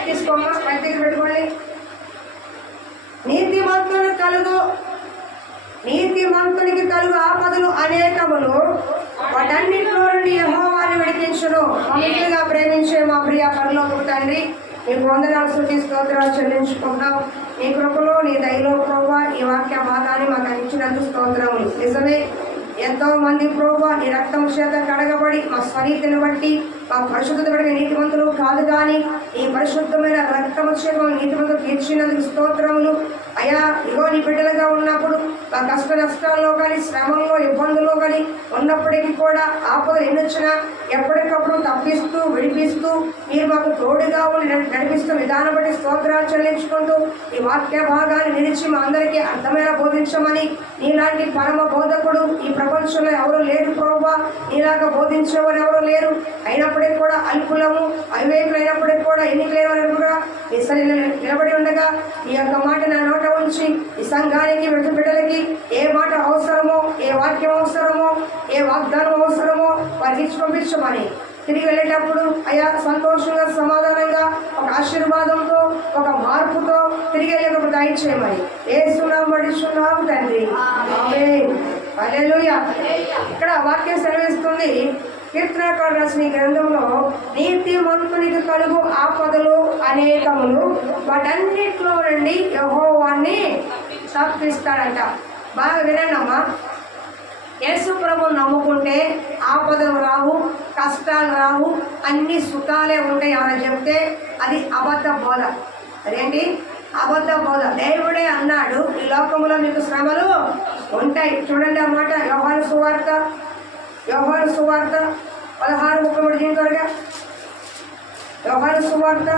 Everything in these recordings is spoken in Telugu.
మైక్ తీసుకోమ్మా, మైక్ దగ్గర పెట్టుకోండి. నీతిమంతునికి కలుగు ఆపదలు అనేకములు, వాటన్నిటిలో నుండి యెహోవాను విడిపించును. మమ్మల్నిగా ప్రేమించే మా ప్రియ పరలోకపు తండ్రి, నీకు వందనాలు స్తుతి స్తోత్రాలు చెల్లించుకుంటాం. నీ కృపలో నీ దయలో ప్రభువా ఈ వాక్య భాగాన్ని మాకు ఇచ్చినందుకు స్తోత్రములు. నిజమే, ఎంతో మంది ప్రభువా నీ రక్తం చేత కడగబడి మా స్వనీతిని బట్టి మా పరిశుద్ధత బట్టి నీతిమంతులు కాదు, కానీ ఈ పరిశుద్ధమైన రక్తము చేత నీతిమంతులు తీర్చినందుకు స్తోత్రములు. అయ్యా, ఇగో నీ బిడ్డలుగా ఉన్నప్పుడు మా కష్ట నష్టాల్లో కానీ శ్రమంలో ఇబ్బందుల్లో కానీ ఉన్నప్పటికీ కూడా ఆపదలు ఎన్నొచ్చినా ఎప్పటికప్పుడు తప్పిస్తూ విడిపిస్తూ మీరు మాకు తోడుగా ఉండి నడిపిస్తూ విధానం బట్టి స్తోత్రాలు చెల్లించుకుంటూ ఈ వాక్య భాగాన్ని నిలిచి మా అందరికీ అర్థమైన బోధించమని, నీలాంటి పరమ బోధకుడు ఈ ప్రపంచంలో ఎవరు లేరు ప్రభువా, నీలాగా బోధించేవారు ఎవరు లేరు. అయినప్పటికీ కూడా అల్పులము అవివేకులైనప్పటికీ కూడా ఎన్నికలైన కూడా నిలబడి ఉండగా ఈ యొక్క మాట నా నోట ఉంచి ఈ సంఘానికి బిడ్డలకి ఏ మాట అవసరమో, ఏ వాక్యం అవసరమో, ఏ వాగ్దానం అవసరమో వారికి ఇచ్చి పంపించమని, తిరిగి వెళ్ళేటప్పుడు అయ్యా సంతోషంగా సమాధానంగా ఒక ఆశీర్వాదంతో ఒక మార్పుతో తిరిగి వెళ్ళేటప్పుడు దయచేయమని యేసునామమున అడుగుచున్నాము తండ్రి, ఆమేన్. హల్లెలూయా. ఇక్కడ వాక్యం సెలవిస్తుంది, కీర్తనకారుడు రాసిన గ్రంథంలో నీతిమంతునికి కలుగు ఆపదలు అనేకములు, వాటన్నిటిలో నుండి యెహోవాని తప్పిస్తాడంట. బాగా వినండమ్మా. యేసు ప్రభువుని నమ్ముకుంటే ఆపదలు రావు, కష్టాలు రావు, అన్ని సుఖాలే ఉంటాయి అని చెప్తే అది అబద్ధ బోధ. అదేంటి? అబద్ధ బోధ. దేవుడే అన్నాడు ఈ లోకంలో మీకు శ్రమలు ఉంటాయి. చూడండి ఆ మాట, యోహాను సువార్త 16:33 దీని త్వరగా. యోహాను సువార్త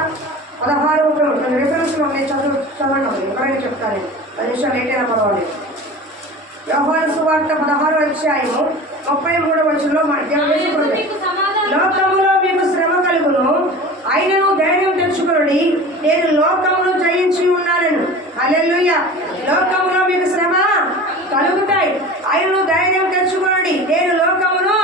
16:33 రిఫరెన్స్లో ఉన్నాయి, చదవండి. ఎవరైనా చెప్తాను, 10 నిమిషాలు లేట్ అయినా పర్వాలేదు. యోహాను సువార్త 16:33 లోకములో మీకు శ్రమ కలుగును, ఆయనను ధైర్యం తెచ్చుకొనుడి, నేను లోకమును జయించి ఉన్నానను. హల్లెలూయా. లోకములో మీకు శ్రమ కలుగుతాయి, ఆయనను ధైర్యం తెచ్చుకొనుడి, నేను లోకమును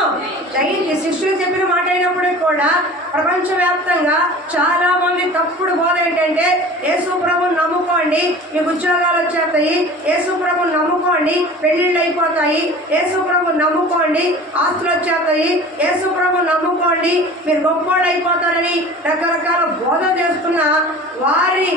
జయించి. శిష్యులు చెప్పిన మాట అయినప్పుడే కూడా ప్రపంచవ్యాప్తంగా చాలా మంది తప్పుడు బోధ ఏంటంటే, యేసు ప్రభువుని నమ్ముకోండి మీకు ఉద్యోగాలు వచ్చేస్తాయి, యేసు ప్రభువుని నమ్ముకోండి పెళ్లిళ్ళు అయిపోతాయి, యేసు ప్రభువుని నమ్ముకోండి ఆస్తులు వచ్చేస్తాయి, యేసు ప్రభువుని నమ్ముకోండి మీరు గొప్పోళ్ళు అయిపోతారని రకరకాల బోధ చేస్తున్న వారి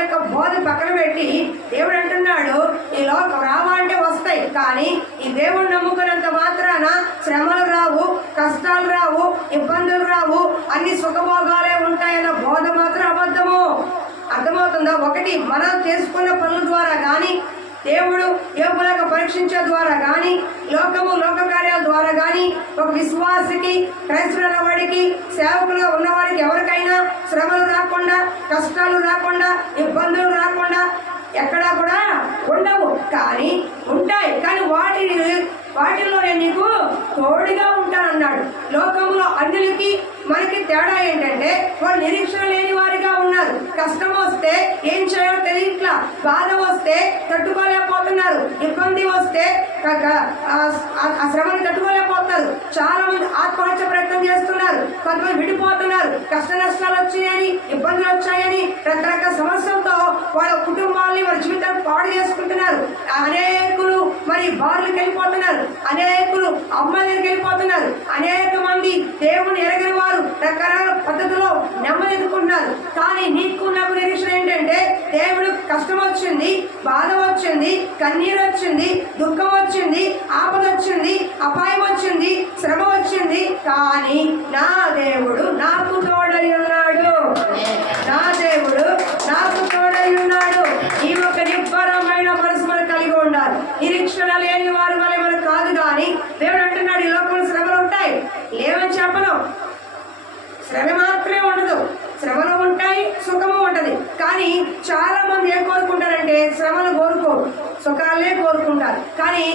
యొక్క బోధ పక్కన పెట్టి దేవుడు అంటున్నాడు, ఈ లోకం రావా అంటే వస్తాయి, కానీ ఈ దేవుడు నమ్ముకున్నంత మాత్రాన శ్రమలు రావు, కష్టాలు రావు, ఇబ్బందులు రావు, అన్ని సుఖభోగాలే ఉంటాయన్న బోధ మాత్రం అబద్ధము. అర్థమవుతుందా? ఒకటి, మనం చేసుకున్న పనుల ద్వారా కానీ, దేవుడు యోగులకు పరీక్షించే ద్వారా కానీ, లోక కార్యాల ద్వారా కానీ, ఒక విశ్వాసికి, క్రైస్తవుల వాడికి, సేవకులు ఉన్నవారికి ఎవరికైనా శ్రమలు రాకుండా, కష్టాలు రాకుండా, ఇబ్బందులు రాకుండా ఎక్కడా కూడా ఉండవు. కానీ ఉంటాయి, కానీ వాటిల్లో నేను నీకు తోడుగా ఉంటానన్నాడు. లోకంలో అన్యులకి మనకి తేడా ఏంటంటే, వాళ్ళు నిరీక్షణ లేని వారిగా ఉన్నారు. కష్టం వస్తే ఏం చేయాలో తెలియట్లా, బాధ వస్తే తట్టుకోలేకపోతున్నారు, ఇబ్బంది వస్తే ఆ శ్రమని తట్టుకోలేకపోతున్నారు. చాలా మంది ఆత్మహత్య ప్రయత్నం చేస్తున్నారు, కొంతమంది విడిపోతున్నారు, కష్ట నష్టాలు వచ్చాయని, ఇబ్బందులు వచ్చాయని రకరకాల సమస్యలతో వాళ్ళ కుటుంబాలని వాళ్ళ జీవితాన్ని పాడు చేసుకుంటున్నారు. అనేకులు మరి బార్లకు వెళ్ళిపోతున్నారు, అనేకులు అమ్మాయిల దగ్గరికి వెళ్ళిపోతున్నారు, అనేక మంది దేవుని ఎరగని వారు రకరకాల పద్ధతిలో నెమ్మది ఎదుర్కొంటున్నారు. కానీ నీకు నాకు నిరీక్షణ ఏంటంటే, దేవుడు కష్టం వచ్చింది, బాధ వచ్చింది, కన్నీరు వచ్చింది, దుఃఖం వచ్చింది, ఆపద వచ్చింది, అపాయం వచ్చింది, శ్రమ వచ్చింది, కానీ నా దేవుడు నాకు తోడై ఉన్నాడు. నా దేవుడు నాకు తోడై ఉన్నాడు. ఈ ఒక నిబ్బరమైన మనసు మనకు కలిగి ఉండాలి. నిరీక్షణ లేని వారు మనకు కాదు, కానీ దేవుడు అంటున్నాడు ఈ లోకంలో శ్రమలు ఉంటాయి, లేవని చెప్పను. శ్రమ మాత్రమే ఉండదు, శ్రమలు ఉంటాయి, సుఖము ఉంటుంది. కానీ చాలా మంది ఏం కోరుకుంటారంటే, శ్రమలు కోరుకోరు, సుఖాలే కోరుకుంటారు. కానీ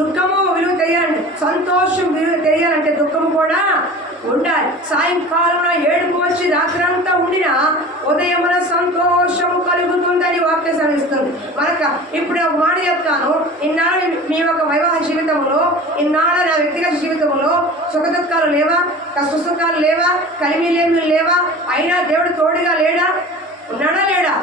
దుఃఖము విలువ తెలియాలంటే, సంతోషం విలువ తెలియాలంటే దుఃఖము కూడా ఉండాలి. సాయంకాలంలో ఏడుపు వచ్చి రాత్రంతా ఉండినా ఉదయమున సంతోషము కలుగుతుందని వాక్యం సెలవిస్తుంది. కనుక ఇప్పుడు ఒక మాట చెప్తాను. ఇన్నాళ్ళు మీ యొక్క వైవాహ జీవితంలో, ఇన్నాళ్ళ నా వ్యక్తిగత జీవితంలో సుఖ దుఃఖాలు లేవా, కష్ట సుఖాలు లేవా, కలిమిలేమి లేవా, అయినా దేవుడు తోడుగా లేడా? ఉన్నాడా లేడా?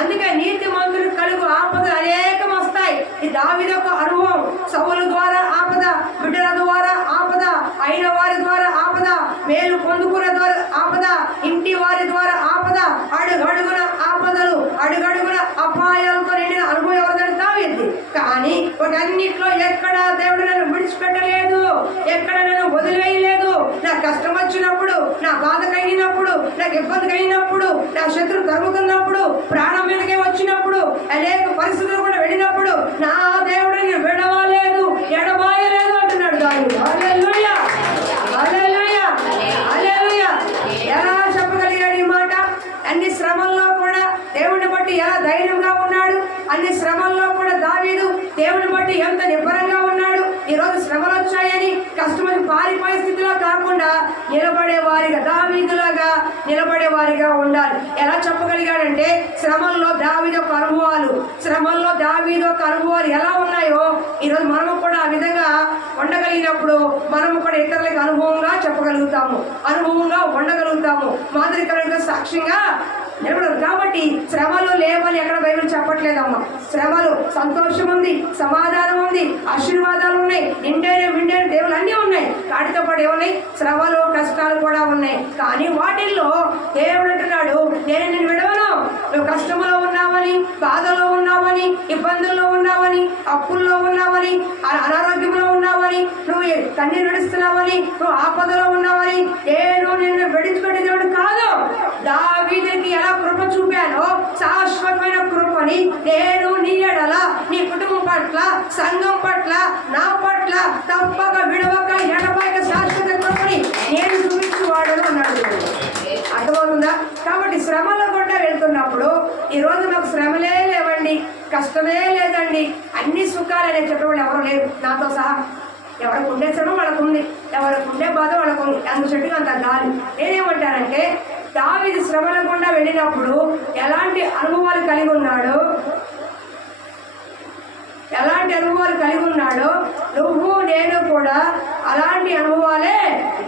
అందుకే నీతి మంతులు కలుగు ఆపదలు అనేకం వస్తాయి. ఈ దావీదు యొక్క అనుభవం. సౌలు ద్వారా ఆపద, బిడ్డల ద్వారా ఆపద, అయిన వారి ద్వారా ఆపద, మేలు పొందుకున్న ద్వారా ఆపద, ఇంటి వారి ద్వారా ఆపద, అడుగడుగున ఆపదలు, అడుగడుగున అపాయాలతో నిండిన అనుభవం ఎవరిదని దావీదు. కానీ వాటన్నిటిలో ఎక్కడ దేవుడు నన్ను విడిచిపెట్టలేదు, ఎక్కడ నన్ను వదిలేయలేదు. నా కష్టం వచ్చినప్పుడు, నా బాధ కలిగినప్పుడు, నాకు ఇబ్బంది కలిగినప్పుడు, నా శత్రువు తరుగుతున్నప్పుడు, ప్రాణం మీదకే వచ్చినప్పుడు, అనేక పరిస్థితులు కూడా వెళ్ళినప్పుడు నా దేవుడిని విడవలేదు, ఎడబాయలేదు అంటున్నాడు దావీదు. హల్లెలూయా, హల్లెలూయా, హల్లెలూయా. ఎలా చెప్పగలిగాడు ఈ మాట? అన్ని శ్రమల్లో కూడా దేవుడిని బట్టి ఎలా ధైర్యంగా ఉన్నాడు, అన్ని శ్రమల్లో కూడా దావీదు దేవుడిని బట్టి ఎంత నిబ్బరంగా ఉన్నాడు. ఈరోజు శ్రమలు వచ్చాయని కష్టమని పారిపోయే స్థితిలో కాకుండా నిలబడే వారిగా, దావీదులాగా నిలబడే వారిగా ఉండాలి. ఎలా చెప్పగలిగాడంటే శ్రమల్లో దావీదు యొక్క అనుభవాలు, శ్రమల్లో దావీదు యొక్క అనుభవాలు ఎలా ఉన్నాయో ఈరోజు మనము కూడా ఆ విధంగా ఉండగలిగినప్పుడు మనము కూడా ఇతరులకు అనుభవంగా చెప్పగలుగుతాము, అనుభవంగా ఉండగలుగుతాము, మాదిరికరంగా సాక్ష్యంగా నిలబడరు. కాబట్టి శ్రమలు లేవని ఎక్కడ బైబిల్ చెప్పట్లేదమ్మా. శ్రమలు, సంతోషం ఉంది, సమాధానం ఉంది, ఆశీర్వాదాలు ఉన్నాయి, నిండైన విండైన దేవులు అన్నీ ఉన్నాయి. వాటితో పాటు ఏమున్నాయి? శ్రమలు, కష్టాలు కూడా ఉన్నాయి. కానీ వాటిల్లో దేవుడు అంటున్నాడు, నేను నిన్ను విడవను. నువ్వు కష్టంలో ఉన్నావని, బాధలో ఉన్నావని, ఇబ్బందుల్లో ఉన్నావని, అప్పుల్లో ఉన్నావని, అనారోగ్యంలో ఉన్నావని, నువ్వు కన్నీరు నడుస్తున్నావని, నువ్వు ఆపదలో ఉన్నావని నేను నిన్ను విడిచిపెట్టే దేవుడు కాదు. దావీదుకి ఎలా కృప చూపానో శాశ్వతమైన కృపని నేను నీ ఎడల, నీ కుటుంబం పట్ల, సంఘం పట్ల, నా పట్ల తప్పక విడవక ఎడబాక శాశ్వత కృపని నేను చూపించువాడను అన్నాడు. అర్థమవుతుందా? కాబట్టి శ్రమలో కూడా వెళ్తున్నప్పుడు ఈరోజు నాకు శ్రమలే లేవండి, కష్టమే లేదండి, అన్ని సుఖాలు అనే చెప్పేవాళ్ళు ఎవరు లేరు నాతో సహా. ఎవరికి ఉండే శ్రమ వాళ్ళకు ఉంది, ఎవరికి ఉండే బాధ వాళ్ళకు ఉంది, అంత చెట్టుగా అంత గాలి. నేనేమంటానంటే దావీదు శ్రమల గుండా వెళ్ళినప్పుడు ఎలాంటి అనుభవాలు కలిగి ఉన్నాడో, ఎలాంటి అనుభవాలు కలిగి ఉన్నాడో నువ్వు నేను కూడా అలాంటి అనుభవాలే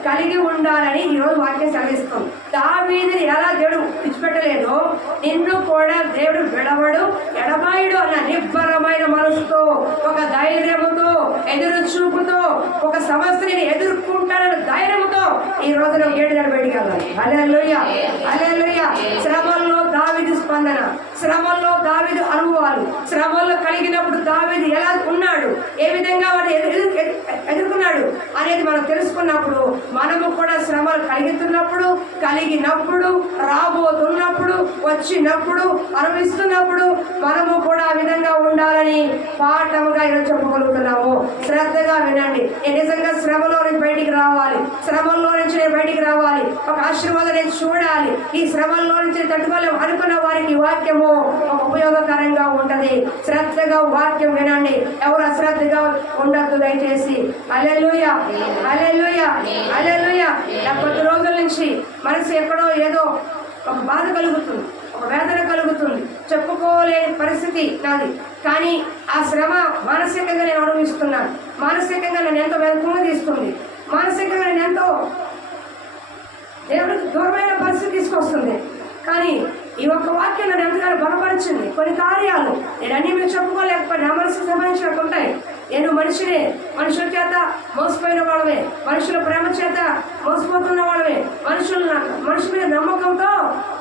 కలిగి ఉండాలని ఈరోజు వాక్యం సెలవిస్తుంది. దావీదుని ఎలా దేవుడు విడిచిపెట్టలేదో నిన్ను కూడా దేవుడు విడవడు, ఎడబాయుడు అన్న నిబ్బరమైన మనసుతో, ఒక ధైర్యముతో, ఎదురు చూపుతో, ఒక సమస్యని ఎదుర్కొంటానన్న ధైర్యంతో ఈ రోజు నువ్వు 7 నెలలు బయటికి వెళ్ళాలి. హల్లెలూయా, హల్లెలూయా. శ్రమల్లో దావీదు స్పందన, శ్రమల్లో దావీదు అనుభవాలు, శ్రమల్లో కలిగినప్పుడు దావీదు ఎలా ఉన్నాడు, ఏ విధంగా వాడు ఎదుర్కొన్నాడు అనేది మనం తెలుసుకున్నప్పుడు మనము కూడా శ్రమలు కలిగినప్పుడు, రాబోతున్నప్పుడు, వచ్చినప్పుడు, అనుభవిస్తున్నప్పుడు మనము కూడా ఆ విధంగా ఉండాలని పాఠముగా ఈరోజు చెప్పగలుగుతున్నాము. శ్రద్ధగా వినండి. నిజంగా శ్రమలో నుంచి బయటికి రావాలి, శ్రమల్లో నుంచి నేను బయటికి రావాలి, ఒక ఆశీర్వాదం నేను చూడాలి, ఈ శ్రమల్లో నుంచి తట్టుకోలేము అనుకున్న వారికి వాక్యము ఒక ఉపయోగకరంగా ఉంటది. శ్రద్ధగా వాక్యం వినండి, ఎవరు అశ్రద్ధగా ఉండద్దు దయచేసి. హల్లెలూయా, హల్లెలూయా, హల్లెలూయా. కొద్ది రోజుల నుంచి మనసు ఎక్కడో ఏదో ఒక బాధ కలుగుతుంది, ఒక వేదన కలుగుతుంది, చెప్పుకోలేని పరిస్థితి నాది. కానీ ఆ శ్రమ మానసికంగా నేను అనుభవిస్తున్నాను, మానసికంగా నేను ఎంతో వెనుకగా తీస్తుంది, మానసికంగా నేను ఎంతో దేవుడికి దూరమైన పరిస్థితి తీసుకొస్తుంది. కానీ ఈ ఒక్క వాక్యం నన్ను ఎంతగానో బలపరిచింది. కొన్ని కార్యాలు నేను అన్ని మీరు చెప్పుకోలేకపోయినా నా మనసుకు సంబంధించినట్టు ఉంటాయి. నేను మనిషినే, మనుషుల చేత మోసపోయిన వాళ్ళమే, మనుషుల ప్రేమ చేత మోసపోతున్న వాళ్ళమే, మనుషుల మీద నమ్మకంతో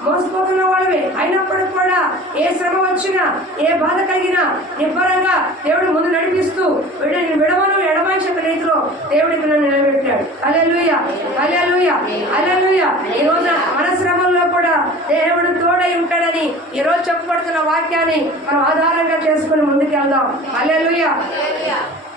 మోసపోతున్న వాళ్ళమే. అయినప్పటికీ కూడా ఏ శ్రమ వచ్చినా, ఏ బాధ కలిగినా నిబ్బరంగా దేవుడు ముందు నడిపిస్తూ విడవను ఎడమాయి చెప్పిన రీతిలో దేవుడికి నన్ను నిలబెట్టాడు. హల్లెలూయా, హల్లెలూయా, హల్లెలూయా. ఈరోజు మన శ్రమల్లో కూడా దేవుడు తోడై ఉంటాడని ఈరోజు చెప్పబడుతున్న వాక్యాన్ని మనం ఆధారంగా చేసుకుని ముందుకెళ్దాం. హల్లెలూయా.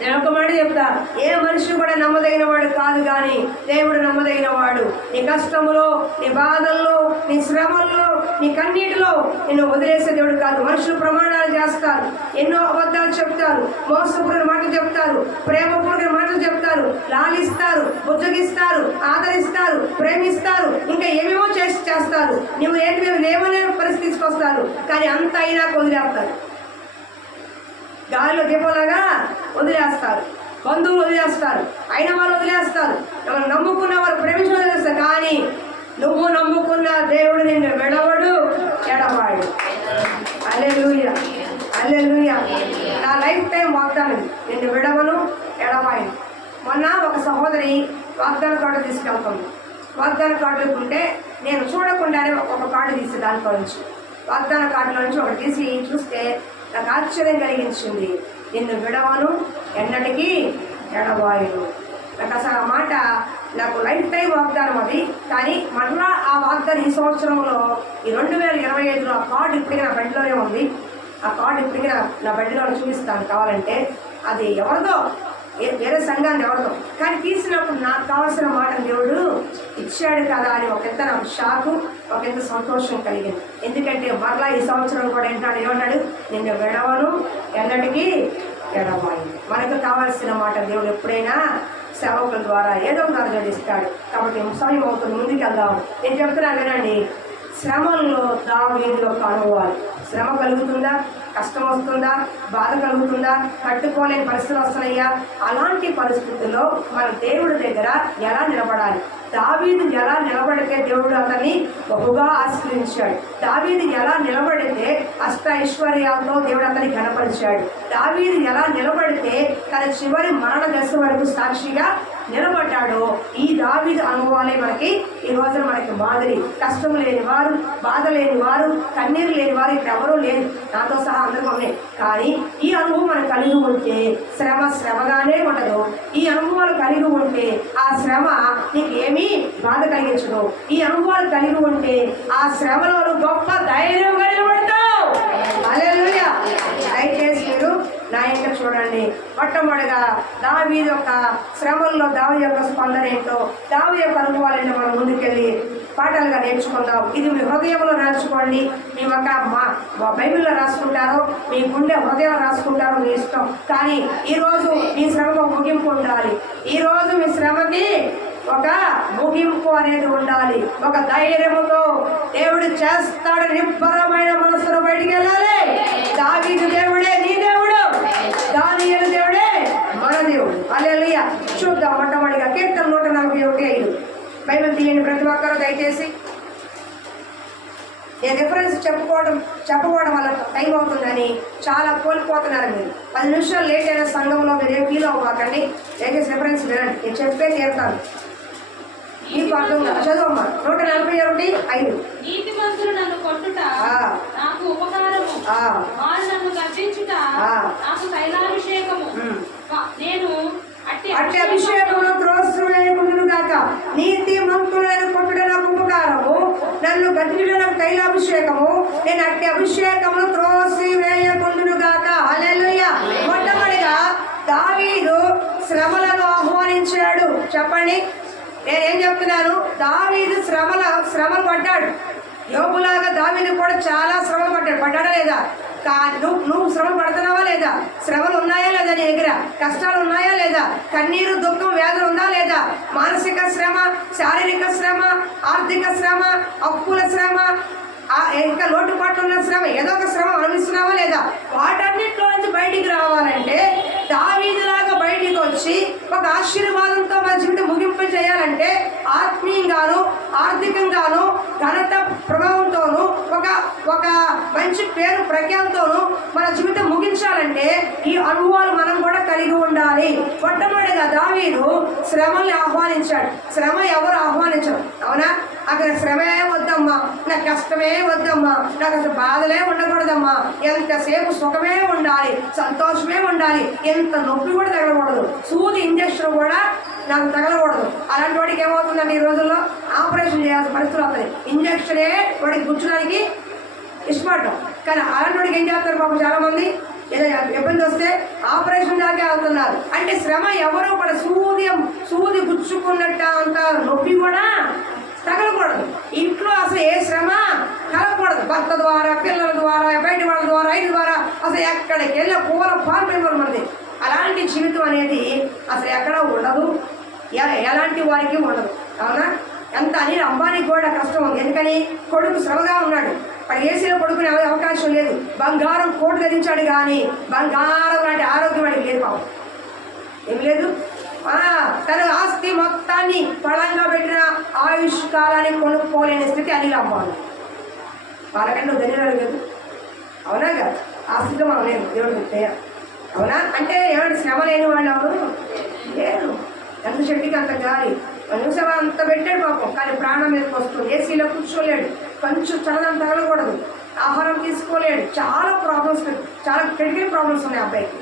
నేను ఒక మాట చెప్తా, ఏ మనిషి కూడా నమ్మదగిన వాడు కాదు, కానీ దేవుడు నమ్మదగిన వాడు. నీ కష్టములో, నీ బాధల్లో, నీ శ్రమల్లో, నీ కన్నీటిలో నిన్ను వదిలేసే దేవుడు కాదు. మనుషులు ప్రమాణాలు చేస్తారు, ఎన్నో అబద్ధాలు చెప్తారు, మోసపూరిన మాటలు చెప్తారు, ప్రేమపూరిన మాటలు చెప్తారు, లాలిస్తారు, బుజ్జగిస్తారు, ఆదరిస్తారు, ప్రేమిస్తారు, ఇంకా ఏమేమో చేస్తారు. నువ్వు ఏంటి లేవనే పరిస్థితి వస్తారు, కానీ అంత అయినా వదిలేస్తారు. గాలిలో దీపంలాగా వదిలేస్తారు, బంధువులు వదిలేస్తారు, అయిన వాళ్ళు వదిలేస్తారు, నమ్ముకున్న వారు ప్రేమించి వదిలేస్తారు. కానీ నువ్వు నమ్ముకున్న దేవుడు నిన్ను విడవడు, ఎడవాడు. హల్లెలూయా, హల్లెలూయా. నా లైఫ్ టైం వాగ్దానం, నిన్ను విడవను, ఎడవాడు. మొన్న ఒక సహోదరి వాగ్దాన కార్డు తీసుకెళ్తాను. వాగ్దాన కార్డులు ఉంటే నేను చూడకుండానే ఒక కార్డు తీసి దాంట్లో నుంచి, వాగ్దాన కార్డులో నుంచి ఒకటి తీసి చూస్తే నాకు ఆశ్చర్యం కలిగించింది. నిన్ను విడవను, ఎన్నటికీ ఎడబాయను. నాకు అసలు ఆ మాట నాకు లైఫ్ టైం వాగ్దానం అది. కానీ మళ్ళా ఆ వాగ్దానం ఈ సంవత్సరంలో ఈ 2025లో ఆ కార్డు ఇప్పటికీ నా బండిలోనే ఉంది. ఆ కార్డు ఇప్పటికీ నా బండిలో చూపిస్తాను కావాలంటే. అది ఎవరిదో, వేరే సంఘాన్ని ఎవరిదో, కానీ తీసినప్పుడు నాకు కావాల్సిన మాట దేవుడు ఇచ్చాడు కదా అని ఒకంత నాకు షాకు, ఒకంత సంతోషం కలిగింది. ఎందుకంటే మరలా ఈ సంవత్సరం కూడా ఏమన్నాడు, నిన్ను విడవను, ఎన్నటికీ ఎడబాయను. మనకు కావాల్సిన మాట దేవుడు ఎప్పుడైనా సేవకుల ద్వారా ఏదో ద్వారా జరిగిస్తాడు. కాబట్టి సమయం అవుతుంది, ముందుకు వెళ్దాం. నేను చెప్తున్నాను వినండి, శ్రమల్లో దావీదు యొక్క అనుభవాలు. శ్రమ కలుగుతుందా, కష్టం వస్తుందా, బాధ కలుగుతుందా, కట్టుకోలేని పరిస్థితులు వస్తున్నాయా? అలాంటి పరిస్థితుల్లో మన దేవుడి దగ్గర ఎలా నిలబడాలి? దావీదు ఎలా నిలబడితే దేవుడు అతన్ని బహుగా ఆశ్రయించాడు. దావీదు ఎలా నిలబడితే అష్టైశ్వర్యాలతో దేవుడు అతన్ని ఘనపరిచాడు. దావీదు ఎలా నిలబడితే తన చివరి మరణ దశ వరకు సాక్షిగా నిలబడ్డాడో ఈ దావీదు అనుభవాలే మనకి ఈ రోజున మనకి మాదిరి. కష్టం లేని వారు, బాధ లేని వారు, కన్నీరు లేని వారు ఇక్కడ ఎవరూ లేరు, నాతో సహా అందరూ ఉన్నాయి. కానీ ఈ అనుభవం మనం కలిగి ఉంటే శ్రమ శ్రమగానే ఉండదు. ఈ అనుభవాలు కలిగి ఉంటే ఆ శ్రమ నీకు ఏమీ బాధ కలిగించదు. ఈ అనుభవాలు కలిగి ఉంటే ఆ శ్రమలో గొప్ప ధైర్యంగా నిలబడతావు. హల్లెలూయా. దయచేసి మీరు నా ఇంకా చూడండి. మొట్టమొదటిగా దావీదు యొక్క శ్రమల్లో దావీదు యొక్క స్పందన ఏంటో, దావీదు యొక్క అనుభవాలు మనం ముందుకెళ్ళి పాఠాలుగా నేర్చుకుందాం. ఇది మీ హృదయంలో నేర్చుకోండి. మీ ఒక మా బైబిల్లో రాసుకుంటారో, మీ గుండె హృదయంలో రాసుకుంటారో మీ ఇష్టం. కానీ ఈరోజు మీ శ్రమకు ముగింపు ఉండాలి. ఈరోజు మీ శ్రమకి ఒక ముగింపు అనేది ఉండాలి. ఒక ధైర్యముతో దేవుడు చేస్తాడు, నిబ్బరమైన మనసులో బయటికి వెళ్ళాలి. దావీదు దేవుడే నీ దేవుడు, దానియేలు దేవుడే మన దేవుడు. హల్లెలూయా. చూద్దాం. మొట్టమొదటిగా కీర్తన 141:5 బైబిల్ తీయండి ప్రతి ఒక్కరు దయచేసి. నేను రిఫరెన్స్ చెప్పకపోవడం వల్ల టైం అవుతుందని చాలా కోల్పోతున్నారు మీరు. 10 నిమిషాలు లేట్ అయిన సంఘంలో మీరు ఏం ఫీల్ అవ్వకండి. దయచేసి రిఫరెన్స్ వినండి, నేను చెప్పే తీరుతాను. మీకు అర్థం కాదు. చదువమ్మా. 141:5. నీతిమంతులు నన్ను కొట్టుట నాకు ఉపకారము, వారు నన్ను గర్జించుట నాకు తైలాభిషేకము. నేను అట్టి అభిషేకమును త్రోసివేయకుందును గాక. నీతిమంతులను కొట్టుట నాకు ఉపకారము, నన్ను గర్జించుట నాకు తైలాభిషేకము. నేను అట్టి అభిషేకమును త్రోసివేయకుందును గాక. హల్లెలూయా. మొట్టమొదటిగా దావీదు శ్రమలను ఆహ్వానించాడు. చెప్పండి, నేనేం చెప్తున్నాను? దావీదు శ్రమలు పడ్డాడు. యోబులాగా దావీదు కూడా చాలా శ్రమలు పడ్డాడా లేదా? నువ్వు శ్రమ పడుతున్నావా లేదా? శ్రమలు ఉన్నాయా లేదా? నీ దగ్గర కష్టాలు ఉన్నాయా లేదా? కన్నీరు, దుఃఖం, వ్యాధులు ఉందా లేదా? మానసిక శ్రమ, శారీరక శ్రమ, ఆర్థిక శ్రమ, అప్పుల శ్రమ, ఇంకా లోటుపాట్లు ఉన్న శ్రమ, ఏదో ఒక శ్రమ అనుభవిస్తున్నావా లేదా? వాటన్నిటిలో నుంచి బయటికి రావాలంటే దావీదులాగా బయటికి వచ్చి ఒక ఆశీర్వాదంతో మన జీవితం ముగింపు చేయాలంటే ఆత్మీయంగాను, ఆర్థికంగాను, ఘనత ప్రభావంతోనూ, ఒక మంచి పేరు ప్రఖ్యాతతోనూ మన జీవితం ముగించాలంటే ఈ అనుభవాలు మనం కూడా కలిగి ఉండాలి. మొట్టమొదటిగా దావీదు శ్రమల్ని ఆహ్వానించాడు. శ్రమ ఎవరు ఆహ్వానించరు, అవునా? అక్కడ శ్రమే వద్దమ్మా, నాకు కష్టమే వద్దమ్మా, నాకు అసలు బాధలే ఉండకూడదమ్మా, ఎంతసేపు సుఖమే ఉండాలి, సంతోషమే ఉండాలి, ఎంత నొప్పి కూడా తగలకూడదు, సూది ఇంజక్షన్ కూడా నాకు తగలకూడదు. అలాంటి వాడికి ఏమవుతుందండి ఈ రోజుల్లో ఆపరేషన్ చేయాల్సిన పరిస్థితులు అవుతుంది. ఇంజక్షనే వాడికి గుచ్చడానికి ఇష్టపడటం. కానీ అలాంటి వాడికి ఏం చేస్తారు పాపం చాలామంది, ఏదో ఇబ్బంది వస్తే ఆపరేషన్ దాకా అవుతున్నారు. అంటే శ్రమ ఎవరో కూడా సూది గుచ్చుకున్నట్ట అంత నొప్పి కూడా తగలకూడదు. ఇంట్లో అసలు ఏ శ్రమ కలగకూడదు. భర్త ద్వారా, పిల్లల ద్వారా, బయట వాళ్ళ ద్వారా, ఐదు ద్వారా అసలు ఎక్కడికి వెళ్ళి పూల పాల్పడిపోవడం మనది. అలాంటి జీవితం అనేది అసలు ఎక్కడ ఉండదు, ఎలాంటి వారికి ఉండదు, అవునా? ఎంత అనిల్ అంబానీకి కూడా కష్టం ఉంది. ఎందుకని కొడుకు శ్రమగా ఉన్నాడు. వాడు ఏసీలో పడుకునే అవకాశం లేదు. బంగారం కోటు ధరించాడు కానీ బంగారం లాంటి ఆరోగ్యం వాడికి లేదు. పాపం ఏం లేదు. తన ఆస్తి మొత్తాన్ని పళంగా పెట్టిన ఆయుష్ కాలాన్ని కొనుక్కోలేని స్థితి అనిల్ అంబానీ. వాళ్ళకంటే ధన్యవాదాలు లేదు. అవునా కదా? ఆస్తితో మనం లేదు. దేవుడు పెట్టే అవునా అంటే ఏమంటే శ్రమ లేని వాళ్ళు ఎవరు లేరు. ఎంత చెట్టుకి అంత గాలి మనుషులు అంత పెట్టాడు పాపం. కానీ ప్రాణం మీదకి వస్తుంది. ఏసీలో కూర్చోలేడు. కొంచెం చల్లదం తగలకూడదు. ఆహారం తీసుకోలేడు. చాలా ప్రాబ్లమ్స్, చాలా క్రిటికల్ ప్రాబ్లమ్స్ ఉన్నాయి అబ్బాయికి.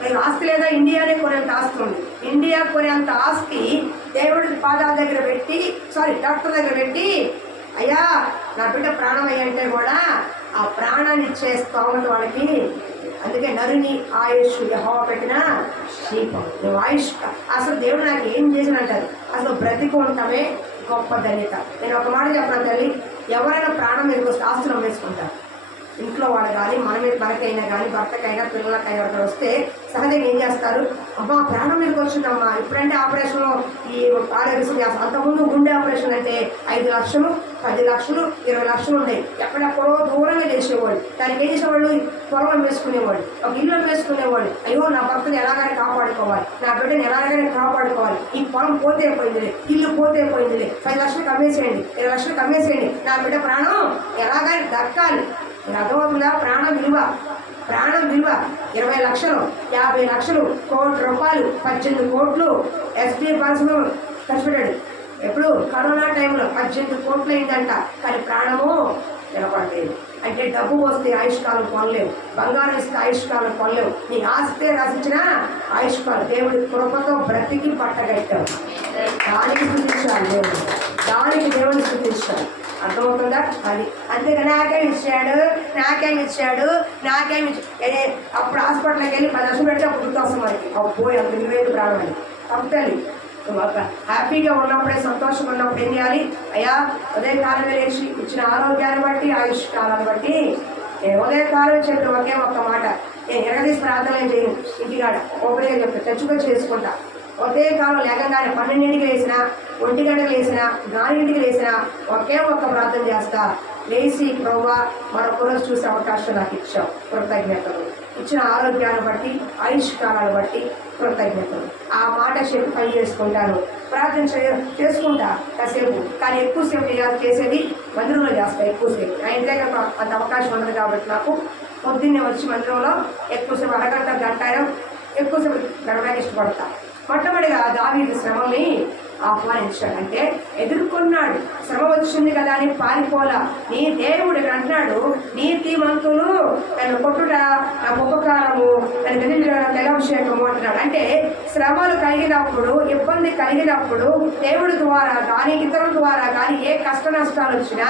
మరి ఆస్తి లేదా? ఇండియానే కొనేంత ఆస్తి ఉంది. ఇండియా కొనేంత ఆస్తి దేవుడి పాదాల దగ్గర పెట్టి డాక్టర్ దగ్గర పెట్టి అయ్యా నా బిడ్డ ప్రాణం అయ్యంటే కూడా ఆ ప్రాణాన్ని ఇచ్చే స్తోమత వాళ్ళకి. అందుకే నరుని ఆయుష్ యెహోవా పెట్టిన దీపం. నువ్వు ఆయుష్ అసలు దేవుడు నాకు ఏం చేసినంటారు. అసలు బ్రతికి ఉండటమే గొప్ప ధన్యత. నేను ఒక మాట చెప్పిన తల్లి, ఎవరైనా ప్రాణం మీద వస్తే ఆస్తులు అమ్మేసుకుంటారు. ఇంట్లో వాళ్ళు కానీ మనకైనా కానీ భర్తకైనా పిల్లలకైనా ఎవరైనా వస్తే సహజంగా ఏం చేస్తారు, అబ్బా ప్రాణం మీదకి వచ్చిందమ్మా. ఇప్పుడంటే ఆపరేషన్లో ఈ ఆరోగ్యశ్రీ చేస్తారు. అంతకుముందు గుండె ఆపరేషన్ అయితే 5 లక్షలు 10 లక్షలు 20 లక్షలు ఉండేవి. ఎక్కడెక్కడో దూరంగా చేసేవాళ్ళు. దానికి ఏం చేసేవాళ్ళు, పొలం అమ్మేసుకునేవాళ్ళు, ఒక ఇల్లు అమ్మేసుకునేవాళ్ళు. అయ్యో నా భర్తను ఎలాగైనా కాపాడుకోవాలి, నా బిడ్డను ఎలాగైనా కాపాడుకోవాలి. ఈ పొలం పోతే పోయిందిలే, ఇల్లు పోతే పోయిందిలే, 10 లక్షలకు అమ్మేసేయండి, 20 లక్షలకు అమ్మేసేయండి, నా బిడ్డ ప్రాణం ఎలాగైనా దక్కాలి. అర్థమవుతుందా? ప్రాణం విలువ 20 లక్షలు 50 లక్షలు ₹1,00,00,000 18 కోట్లు ఎస్బీఐ పర్సను ఖర్చు పెట్టాడు. ఎప్పుడు కరోనా టైంలో 18 కోట్లు అయిందంట. కానీ ప్రాణము నిలబడలేదు. అంటే డబ్బు వస్తే ఆయుష్కాలం కొనలేవు, బంగారం ఇస్తే ఆయుష్కాలం కొనలేవు. నీ ఆస్తే రాసిచ్చినా ఆయుష్కాలం దేవుడి కృపతో బ్రతికి పట్టగట్టావు. దానికి స్థుతించాలి దేవుడు, దానికి దేవుడిని స్థుతించాలి. అర్థమవుతుందా? అది అంతేగా నాకేమి ఇచ్చాడు. అప్పుడు హాస్పిటల్కి వెళ్ళి 10 లక్షలు పెడితే అప్పుడు గుర్తొస్తాం మనకి. పోయి అంత విలువైన ప్రాణం అని తప్పుతాలి. హ్యాపీగా ఉన్నప్పుడే, సంతోషంగా ఉన్నప్పుడు ఏం చేయాలి? అయ్యా ఉదయకాలం లేచి ఇచ్చిన ఆరోగ్యాన్ని బట్టి, ఆయుష్ కాలాన్ని బట్టి నేను ఉదయకాలం చెప్పిన ఒక్క మాట, నేను ఎరగదీసి ప్రార్థన చేయను. ఇంటికాడ ఓపెన్గా చెప్తా, తెచ్చుకొని చేసుకుంటా. ఒకే కాలం లేకంగానే 12ంటికి లేసినా, 1 గంటకు లేసినా, 4ంటికి లేసినా ఒక్క ప్రార్థన చేస్తా. లేచి ప్రభువా మరొక రోజు చూసే అవకాశం నాకు ఇచ్చావు, కృతజ్ఞతలు. ఇచ్చిన ఆరోగ్యాన్ని బట్టి, ఆయుష్ కాలాన్ని బట్టి కృతజ్ఞతలు. ఆ మాట చెప్పి పని చేసుకుంటాను, ప్రార్థన చేసుకుంటా కాసేపు. కానీ ఎక్కువసేపు చేసేది మందిరంలో చేస్తా. ఎక్కువసేపు నా ఇంటి దగ్గర అంత అవకాశం ఉండదు కాబట్టి నాకు పొద్దున్నే వచ్చి మందిరంలో ఎక్కువసేపు అరగంట గంట ఎక్కువసేపు గడవడానికి ఇష్టపడతా. మొట్టమొదటిగా దావీదు శ్రమని ఆహ్వానించాడు. అంటే ఎదుర్కొన్నాడు. శ్రమ వచ్చింది కదా అని పారిపోలా. నీ దేవుడు ఇక్కడ అంటున్నాడు, నీతిమంతులు నన్ను కొట్టుట నాకు ఉపకారము, నన్ను వెలుగుల తెగభిషేకము అంటున్నాడు. అంటే శ్రమలు కలిగినప్పుడు, ఇబ్బంది కలిగినప్పుడు దేవుడి ద్వారా కానీ ఇతరుల ద్వారా కానీ ఏ కష్ట నష్టాలు వచ్చినా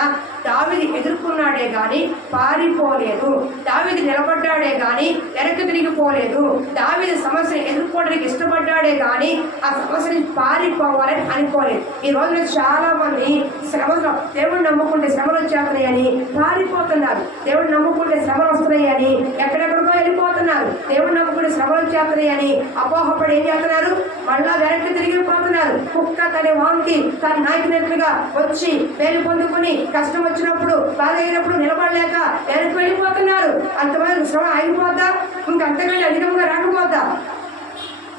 దావీదు ఎదుర్కొన్నాడే కానీ పారిపోలేదు. దావీదు నిలబడ్డాడే కానీ వెనక్కి తిరిగిపోలేదు. దావీదు సమస్యను ఎదుర్కోవడానికి ఇష్టపడ్డాడే కానీ ఆ సమస్య నుంచి పారిపోవాలని అనుకోలేదు. ఈ రోజున చాలా మంది శ్రమలు, దేవుడిని నమ్ముకుంటే శ్రమలు వచ్చేస్తున్నాయని పారిపోతున్నారు. దేవుడిని నమ్ముకుంటే శ్రమలు వస్తున్నాయని ఎక్కడెక్కడికో వెళ్ళిపోతున్నారు. దేవుడిని నమ్ముకుంటే శ్రమలు వచ్చేస్తున్నాయని అపోహపడి ఏం చేస్తున్నారు, మళ్ళా వెనక్కి తిరిగిపోతున్నారు. కుక్క తన వాంకి తన నాయకునట్లుగా వచ్చి పేరు పొందుకుని కష్టం వచ్చినప్పుడు, బాధ అయినప్పుడు నిలబడలేక వెనక్కి వెళ్ళిపోతున్నారు. అంతమంది శ్రమ అయిపోద్దా, ఇంకంతకంటే అధికంగా రాకపోద్దా?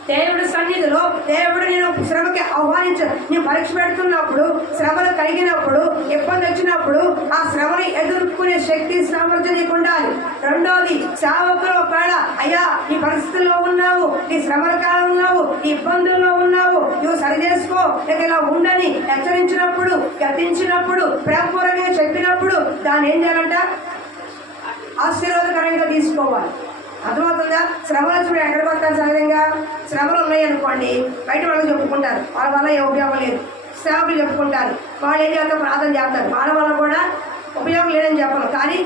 దేవుడి సన్నిధిలో దేవుడు నేను శ్రమకి ఆహ్వానించాను. నేను పరీక్ష పెడుతున్నప్పుడు, శ్రమలు కలిగినప్పుడు, ఇబ్బంది వచ్చినప్పుడు ఆ శ్రమని ఎదుర్కొనే శక్తి, సామర్థ్యం నీకు ఉండాలి. రెండోది, సేవకులు ఒకవేళ అయ్యా ఈ పరిస్థితుల్లో ఉన్నావు, ఈ శ్రమల కాలం ఉన్నావు, ఈ ఇబ్బందుల్లో ఉన్నావు, నువ్వు సరి చేసుకో, ఇక ఇలా ఉండని హెచ్చరించినప్పుడు, గద్దించినప్పుడు, ప్రేమపూర్వకంగా చెప్పినప్పుడు దాన్ని ఏం చేయాలంట, ఆశీర్వాదకరంగా తీసుకోవాలి. అర్థమవుతుందా? శ్రమలు వచ్చినప్పుడు ఎక్కడ పడతారు? సహజంగా శ్రమలు ఉన్నాయి అనుకోండి, బయట వాళ్ళకి చెప్పుకుంటారు, వాళ్ళ వల్ల ఏ ఉపయోగం లేదు. సేవకులు చెప్పుకుంటారు, వాళ్ళు ఏం చేస్తారు, ప్రార్థన చేస్తారు, వాళ్ళ వల్ల కూడా ఉపయోగం లేదని చెప్పను. కానీ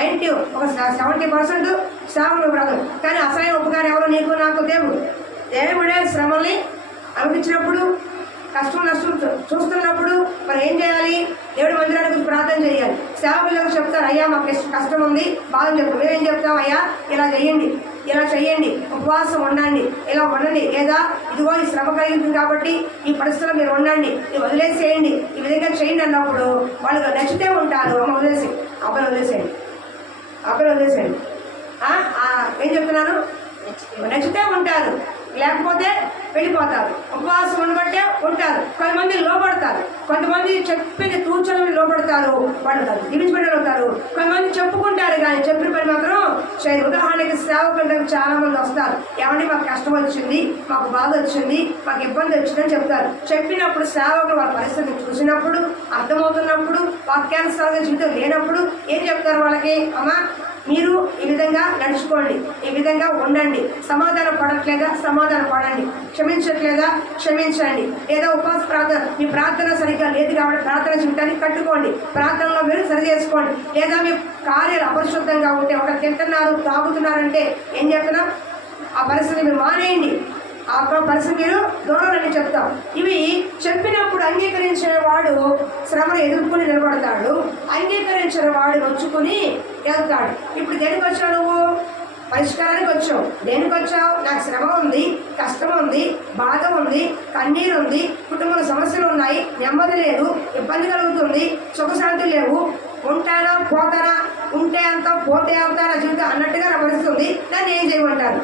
70% సేవకులు ప్రార్థన. కానీ అసలైన ఉపకారం ఎవరు? నీకు నాకు దేవుడే శ్రమల్ని అనుభవించినప్పుడు, కష్టం నష్టం చూస్తున్నప్పుడు మనం ఏం చేయాలి? దేవుడి మందిరానికి ప్రార్థన చేయాలి. సేవకులకు చెప్తారు, అయ్యా మాకు కష్టం ఉంది, బాధ చెప్తాం. మేమేం చెప్తాం, అయ్యా ఇలా చేయండి, ఇలా చేయండి, ఉపవాసం ఉండండి, ఇలా ఉండండి, లేదా ఇదిగో ఈ శ్రమ కలుగుతుంది కాబట్టి ఈ పరిస్థితుల్లో మీరు ఉండండి, ఇది వదిలేసేయండి, ఈ విధంగా చేయండి అన్నప్పుడు వాళ్ళకి నచ్చితే ఉంటారు. అమ్మ వదిలేసి అబ్బాయి వదిలేసేయండి, అబ్బాయి వదిలేసేయండి. ఏం చెప్తున్నాను, నచ్చితే ఉంటారు, లేకపోతే వెళ్ళిపోతారు. ఉపవాసం ఉండబట్టే ఉంటారు. కొంతమంది లోపడతారు, కొంతమంది చెప్పింది తూచని లోపడతారు, వాళ్ళు దీవించబడి ఉంటారు. కొంతమంది చెప్పుకుంటారు కానీ చెప్పిన పని మాత్రం చేయరు. ఉదాహరణకి సేవకుల చాలా మంది వస్తారు, ఏమంటే మాకు కష్టం వచ్చింది, మాకు బాధ వచ్చింది, మాకు ఇబ్బంది వచ్చిందని చెప్తారు. చెప్పినప్పుడు సేవకులు వాళ్ళ పరిస్థితిని చూసినప్పుడు, అర్థమవుతున్నప్పుడు, వాక్యానుసారంగా జీవితం లేనప్పుడు ఏం చెప్తారు వాళ్ళకి, అమ్మా మీరు ఈ విధంగా నడుచుకోండి, ఈ విధంగా ఉండండి, సమాధానం పడట్లేదా సమాధానం పడండి, క్షమించట్లేదా క్షమించండి, లేదా ఉపవాస ప్రార్థన మీ ప్రార్థన సరిగ్గా లేదు కాబట్టి ప్రార్థన జీవితాన్ని కట్టుకోండి, ప్రార్థనలో మీరు సరి చేసుకోండి, లేదా మీ కార్యాలు అపరిశుద్ధంగా ఉంటే ఒక తింటున్నారు తాగుతున్నారంటే ఏం చెప్తున్నా ఆ పరిస్థితిని మీరు మానేయండి, ఆ పరిస్థితి మీరు దూరంలోనే చెప్తాం. ఇవి చెప్పినప్పుడు అంగీకరించిన వాడు శ్రమను ఎదుర్కొని నిలబడతాడు, అంగీకరించిన వాడు నొచ్చుకుని వెళ్తాడు. ఇప్పుడు దేనికి వచ్చావు నువ్వు, పరిష్కారానికి వచ్చావు. దేనికి వచ్చావు, నాకు శ్రమ ఉంది, కష్టం ఉంది, బాధ ఉంది, కన్నీరు ఉంది, కుటుంబంలో సమస్యలు ఉన్నాయి, నెమ్మది లేదు, ఇబ్బంది కలుగుతుంది, సుఖశాంతి లేవు, ఉంటానా పోతానా, ఉంటే అంతా పోతే అంతా నా జీవితం అన్నట్టుగా నా పరిస్థితుంది, నన్ను ఏం చేయమంటారు.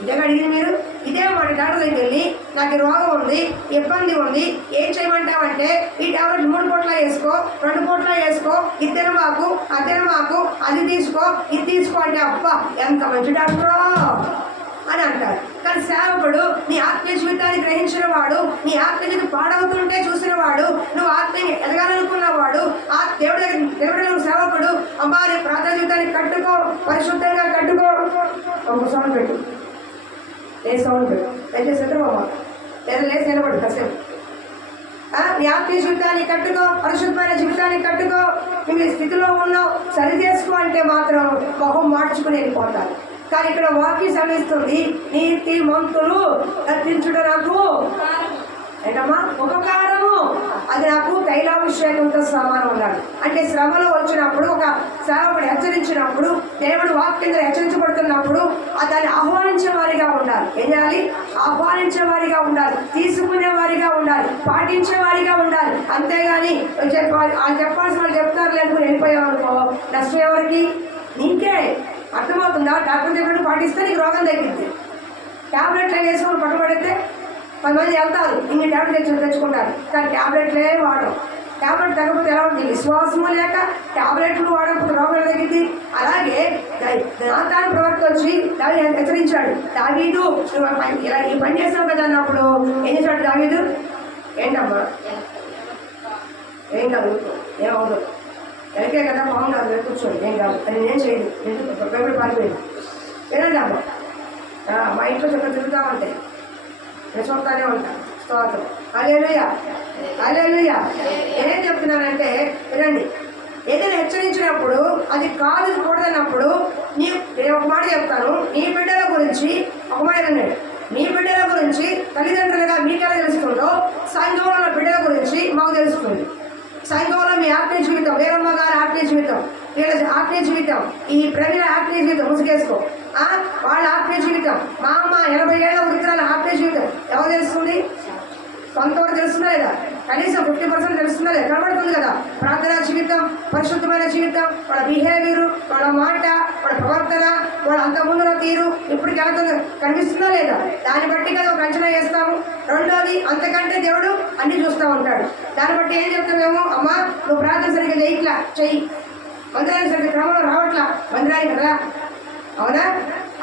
ఇదే అడిగింది మీరు. ఇదే మాట డాక్టర్ దగ్గరికి వెళ్ళి నాకు రోగం ఉంది, ఇబ్బంది ఉంది, ఏం చేయమంటావంటే ఈ టాబ్లెట్ 3 పూట్ల వేసుకో, 2 పూట్ల వేసుకో, ఇది తినమాకు, అది తినమాకు, అది తీసుకో, ఇది తీసుకో అంటే అబ్బా ఎంత మంచి డాక్టరో అని అంటారు. కానీ సేవకుడు నీ ఆత్మీయ జీవితాన్ని గ్రహించిన వాడు, నీ ఆత్మీయ జీవితం పాడవుతుంటే చూసిన వాడు, నువ్వు ఆత్మీయ ఎదగాలనుకున్నవాడు, ఆ దేవుడి దగ్గర నిలబడిన సేవకుడు, అమ్మా నీ ప్రార్థన జీవితాన్ని కట్టుకో, పరిశుద్ధంగా కట్టుకో. ఒక సౌండ్ పెట్టు, ఏ సౌండ్ పెట్టు, దయచేసి బాబా, లేదా లేచి నిలబడు కాసేపు. నీ ఆత్మీయ జీవితాన్ని కట్టుకో, పరిశుద్ధమైన జీవితాన్ని కట్టుకో, నువ్వు ఈ స్థితిలో ఉన్నావు సరి చేసుకో అంటే మాత్రం మొహం మార్చుకుని వెళ్ళిపోతారు. కానీ ఇక్కడ వాక్యం శ్రమిస్తుంది, నీతి మంతులు తప్పించుట నాకు ఏంటమ్మా ఉపకారము, అది నాకు తైలాభిషేకంతో సమానం ఉన్నాడు. అంటే శ్రమలో వచ్చినప్పుడు ఒక సేవకుడు హెచ్చరించినప్పుడు, దేవుడు వాక్యం హెచ్చరించబడుతున్నప్పుడు దాన్ని ఆహ్వానించే వారిగా ఉండాలి. ఏం చేయాలి, ఆహ్వానించే వారిగా ఉండాలి, తీసుకునే వారిగా ఉండాలి, పాటించే వారిగా ఉండాలి. అంతేగాని చెప్పాల్సిన వాళ్ళు చెప్తారు లేకపోతే వెళ్ళిపోయామనుకో నష్టం ఎవరికి, నీకే. అర్థమవుతుందా, డాక్టర్ చెప్పినట్టు పాటిస్తే నీకు రోగం తగ్గింది. ట్యాబ్లెట్లు వేసుకొని పట్టుబడితే 10 మంది వెళ్తారు, ఇన్ని ట్యాబ్లెట్ తెచ్చుకుంటారు, కానీ ట్యాబ్లెట్లే వాడడం. ట్యాబ్లెట్ తగ్గకపోతే ఎలా ఉంటుంది, విశ్వాసము లేక ట్యాబ్లెట్లు వాడకపోతే రోగం తగ్గింది. అలాగే నాతాను ప్రవక్త వచ్చి దావీదు హెచ్చరించాడు, దావీదు ఇలా ఈ పని చేస్తావు కదా అన్నప్పుడు ఏం చేశాడు దావీదు, ఏంటమ్మా ఏం కాదు, ఏమవుతుంది, ఎలకే కదా పాము కాదు, మీరు కూర్చోండి, ఏం కాదు, అది నేనేం చేయదు, పేపర్ పారిపోయింది, ఏనండి అమ్మ మా ఇంట్లో చక్కగా తిరుగుతూ ఉంటాయి, నేను చూస్తానే ఉంటాను. స్తోత్రం, హల్లెలూయా హల్లెలూయా. నేనేం చెప్తున్నానంటే వినండి, ఏదైనా హెచ్చరించినప్పుడు అది కాదు కూడదన్నప్పుడు నేను ఒక మాట చెప్తాను, నీ బిడ్డల గురించి ఒక మాట అన్నాడు, మీ బిడ్డల గురించి తల్లిదండ్రులుగా మీకెలా తెలుస్తుందో సంఘంలో ఉన్న బిడ్డల గురించి మాకు తెలుస్తుంది. సంఘంలో మీ ఆత్మీయ జీవితం, వేరమ్మ గారి ఆత్మీయ జీవితం, వీళ్ళ ఆత్మీయ జీవితం, ఈ ప్రవీణ ఆత్మీయ జీవితం ముసుగేసుకో, వాళ్ళ ఆత్మీయ జీవితం, మా అమ్మ 80 ఏళ్ల వృద్ధురాల ఆత్మీయ జీవితం ఎవరు తెలుస్తుంది, కొంతవరకు తెలుస్తుందా లేదా, కనీసం 50% తెలుస్తుందా లేదా, కనబడుతుంది కదా. ప్రార్థనా జీవితం, పరిశుద్ధమైన జీవితం, వాళ్ళ బిహేవియర్, వాళ్ళ మాట, వాళ్ళ ప్రవర్తన, వాళ్ళ అంతకుముందుల తీరు ఇప్పటికి వెళ్తుంది కనిపిస్తుందా లేదా, దాన్ని బట్టి కదా ఒక అంచనా వేస్తాము. రెండోది, అంతకంటే దేవుడు అన్ని చూస్తూ ఉంటాడు. దాన్ని బట్టి ఏం చెప్తామేమో, అమ్మ నువ్వు ప్రార్థన సరిగ్గా చేయట్లా, చెయ్యి, మందిరానికి సరిగ్గా క్రమంలో రావట్లా, మందిరానికి రా, అవునా.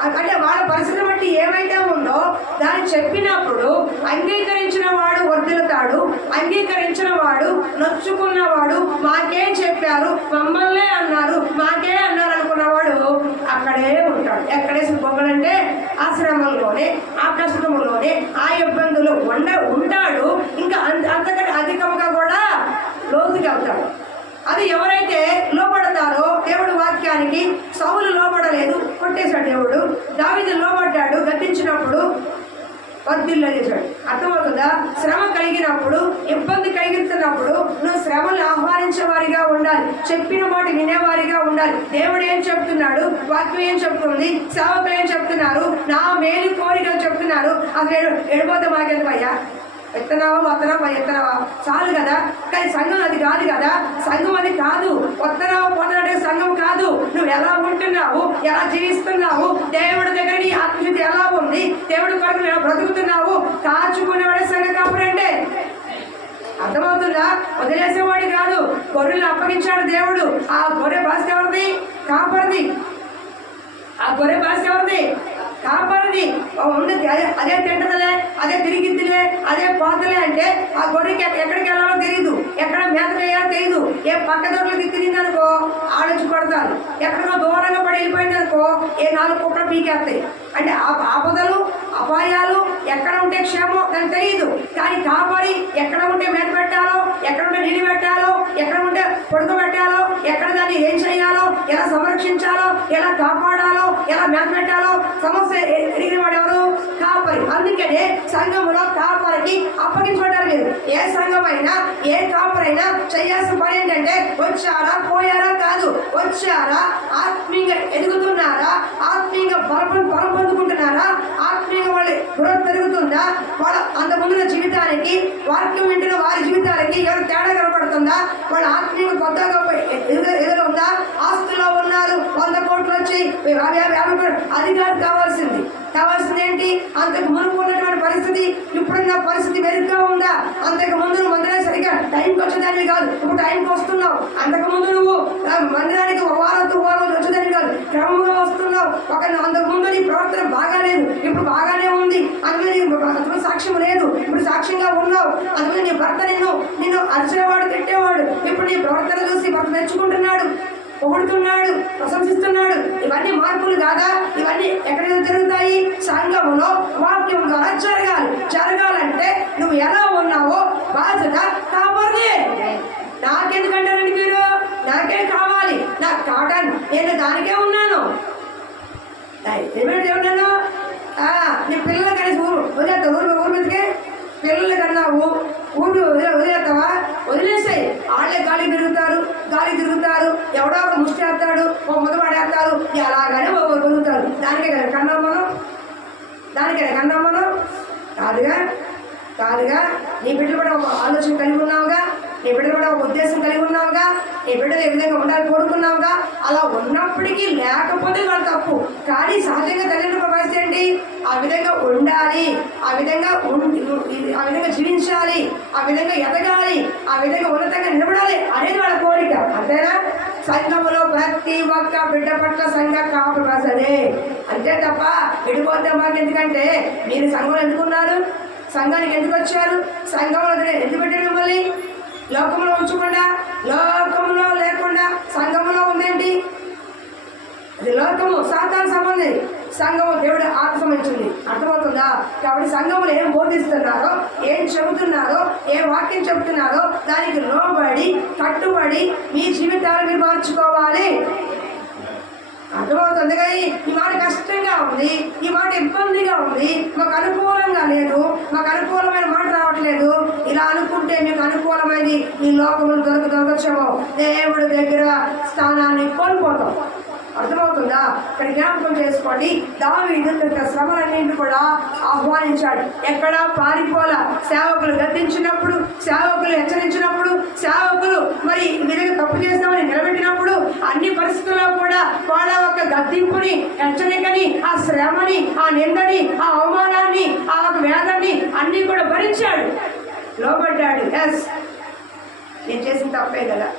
అంటే వాళ్ళ పరిస్థితిని బట్టి ఏమైతే ఉందో దాన్ని చెప్పినప్పుడు అంగీకరించిన వాడు వర్ధిల్లుతాడు, అంగీకరించిన వాడు నొచ్చుకున్నవాడు, మాకేం చెప్పారు, మమ్మల్నే అన్నారు, మాకే అన్నారు అనుకున్నవాడు అక్కడే ఉంటాడు. ఎక్కడేసి పొగలంటే ఆ శ్రమంలోనే, ఆ కష్టంలోనే, ఆ ఇబ్బందులు ఉంటాడు. ఇంకా అంతకంటే అధికంగా కూడా లోతుకి వెళ్తాడు. అది ఎవరైతే లోబడతారో దేవుడు వాక్యానికి, సౌలు లోబడలేదు, కొట్టేశాడు దేవుడు. దావీదు లోబడ్డాడు, గద్దించినప్పుడు వర్ధిల్ల చేశాడు. అర్థమవుతుందా? శ్రమ కలిగినప్పుడు, ఇబ్బంది కలిగిస్తున్నప్పుడు నువ్వు శ్రమను ఆహ్వానించే వారిగా ఉండాలి, చెప్పిన మాట వినేవారిగా ఉండాలి. దేవుడు ఏం చెప్తున్నాడు, వాక్యం ఏం చెప్తుంది, సేవకులు ఏం చెప్తున్నారు, నా మేలు కోరికలు చెప్తున్నారు. అసలు ఎడిపోతే మాకెందుకయ్యా, ఎత్తనావా వత్తనావా ఎత్తనావా చాలు కదా. కానీ సంఘం అది కాదు కదా. సంఘం అది కాదు. వత్తనావా పొందడే సంఘం కాదు. నువ్వు ఎలా ఉంటున్నావు, ఎలా జీవిస్తున్నావు, దేవుడి దగ్గర నీ ఆత్మశుద్ధి ఎలా ఉంది, దేవుడి కొరకు ఎలా బ్రతుకుతున్నావు, కాచుకునేవాడే సంఘ కాపురంటే. అర్థమవుతుందా? వదిలేసేవాడు కాదు. గొర్రెలను అప్పగించాడు దేవుడు. ఆ గొర్రె బాధ్యత ఎవరిది? కాపరిది. ఆ గొర్రె బాధ్యత ఎవరిది? కాపాడిది. ఉంది అదే తింటదిలే, అదే తిరిగిద్దిలే, అదే పోతలే అంటే ఆ గొర్రెకి ఎక్కడికి వెళ్ళాలో తెలియదు, ఎక్కడ మేత వేయాలో తెలియదు. ఏ పక్క దొరలకి తిరిగిందనుకో ఆడొచ్చి కొడతారు. ఎక్కడికో దూరంగా పడి వెళ్ళిపోయిందనుకో ఏ 4 కుట్ర పీకేస్తాయి. అంటే ఆపదలు అపాయాలు ఎక్కడ ఉంటే క్షేమం దానికి తెలియదు. కానీ కాపాడి ఎక్కడ ఉంటే మేత పెట్టాలో, ఎక్కడ ఉంటే నీళ్ళు పెట్టాలో, ఎక్కడ ఉంటే పడుకోబెట్టాలో, ఎక్కడ దాన్ని ఏం చేయాలో, ఎలా సంరక్షించాలో, ఎలా కాపాడాలో, ఎలా మేత పెట్టాలో సమస్య ఎరిగిన వాడు ఎవరు? కాపరి. అందుకనే సంఘములో కాపరికి అప్పగించబడ్డారు మీరు. ఏ సంఘమైనా ఏ కాపరైనా చేయాల్సిన పని ఏంటంటే వచ్చారా పోయారా కాదు, వచ్చారా ఆత్మీయంగా ఎదుగుతున్నారా, ఆత్మీయంగా బలం పొందుకుంటున్నారా, ఆత్మీయంగా వాళ్ళ గ్రోత్ పెరుగుతుందా, వాళ్ళ అంతకుముందున్న జీవితానికి వాక్యం వింటున్న వారి జీవితానికి ఎవరు తేడా కనపడుతుందా, వాళ్ళ ఆత్మీయంగా కొత్తగా ఎదురుందా, ఆస్తుల్లో ఉన్నారు 100 కోట్లు వచ్చి 50 కోట్లు అధికారం కావాల్సింది ఏంటి? అంతకు ముందు ఉన్నటువంటి పరిస్థితి ఇప్పుడున్న పరిస్థితి మెరుగ్గా ఉందా? అంతకు ముందు మందిరానికి సరిగ్గా టైంకి వచ్చేదాన్ని కాదు, ఇప్పుడు టైంకి వస్తున్నావు. అంతకు ముందు నువ్వు మందిరానికి ఒక వారం వచ్చేదాన్ని కాదు, క్రమంగా వస్తున్నావు. అంతకు ముందు నీ ప్రవర్తన బాగాలేదు, ఇప్పుడు బాగానే ఉంది. అందులో సాక్ష్యం లేదు, ఇప్పుడు సాక్ష్యంగా ఉన్నావు. అందులో నీ భర్త నిన్ను అరిచేవాడు, తిట్టేవాడు. ఇప్పుడు నీ ప్రవర్తన చూసి భర్త మెచ్చుకుంటున్నాడు, పొగుడుతున్నాడు, ప్రశంసిస్తున్నాడు. ఇవన్నీ మార్పులు కాదా? ఇవన్నీ ఎక్కడ జరుగుతాయి? సంఘములో వాక్యం ద్వారా జరగాలంటే నువ్వు ఎలా ఉన్నావో బాధ్యత కాపాడే. నాకెందుకంటారండి మీరు? నాకే కావాలి, నాకు కాటన్, నేను దానికే ఉన్నాను. ఏమన్నాను? నీ పిల్లలు కలిసి వదిలేస్తావు, ఊరు మీదకే పిల్లలు కన్నావు, ఊరు వదిలేస్తావా? వదిలేసాయి. వాళ్ళే గాలి తిరుగుతారు, ఎవడో ఒక ముష్టి వేస్తాడు, ఒక ముద్ద పడేస్తారు, అలాగానే వదులుతారు. దానికే కదా కన్నాం మనం, కాదుగా. నీ బిడ్డలు కూడా ఒక ఆలోచన కలిగి ఉన్నావుగా, నీ బిడ్డలు కూడా ఒక ఉద్దేశం కలిగి ఉన్నావుగా, నీ బిడ్డలు ఏ విధంగా ఉండాలి కోరుకున్నావుగా. అలా ఉన్నప్పటికీ లేకపోతే వాళ్ళ తప్పు. కానీ సహజంగా తల్లిదండ్రుల పరిస్థితి ఏంటి? ఆ విధంగా ఉండాలి, ఆ విధంగా జీవించాలి, ఆ విధంగా ఎదగాలి, ఆ విధంగా ఉన్నతంగా నిలబడాలి అనేది వాళ్ళ కోరిక. అంతేనా? సంఘములో ప్రతి ఒక్క బిడ్డ పట్ల సంఘ కాపు రాసదే. అంతే తప్ప విడిపోతే మాకు ఎందుకంటే మీరు సంఘంలో ఎందుకున్నారు? సంఘానికి ఎందుకు వచ్చారు? సంఘంలో ఎందుకు పెట్టారు మిమ్మల్ని? లోకంలో ఉంచకుండా, లోకంలో లేకుండా సంఘంలో ఉందేంటి? అది లోకము సాతాను సంబంధం, సంఘము దేవుడు ఆత్మ సంబంధించింది. అర్థమవుతుందా? కాబట్టి సంఘములు ఏం బోధిస్తున్నారో, ఏం చెబుతున్నారో, ఏ వాక్యం చెబుతున్నారో దానికి లోబడి కట్టుబడి మీ జీవితాలు మీరు మార్చుకోవాలి. అర్థమవుతుంది. కానీ ఈ మాట కష్టంగా ఉంది, ఈ మాట ఇబ్బందిగా ఉంది, మాకు అనుకూలంగా లేదు, మాకు అనుకూలమైన మాట రావట్లేదు. ఇలా అనుకుంటే మీకు అనుకూలమైనది ఈ లోకములు దొరకచ్చేమో దేవుడి దగ్గర స్థానాన్ని కోల్పోతాం. అర్థమవుతుందా? ఇక్కడ జ్ఞాపకం చేసుకోండి, దావీదు శ్రమలన్నింటినీ కూడా ఆహ్వానించాడు. ఎక్కడా పారిపోలా. సేవకులు గద్దించినప్పుడు, సేవకులు హెచ్చరించినప్పుడు, సేవకులు మరి విధంగా తప్పు చేస్తామని నిలబెట్టినప్పుడు అన్ని పరిస్థితుల్లో కూడా వాళ్ళ ఒక గద్దింపుని, హెచ్చరికని, ఆ శ్రమని, ఆ నిందని, ఆ అవమానాన్ని, ఆ వేదాన్ని అన్ని కూడా భరించాడు, లోబడ్డాడు. ఎస్, నేను చేసిన తప్పే కదా,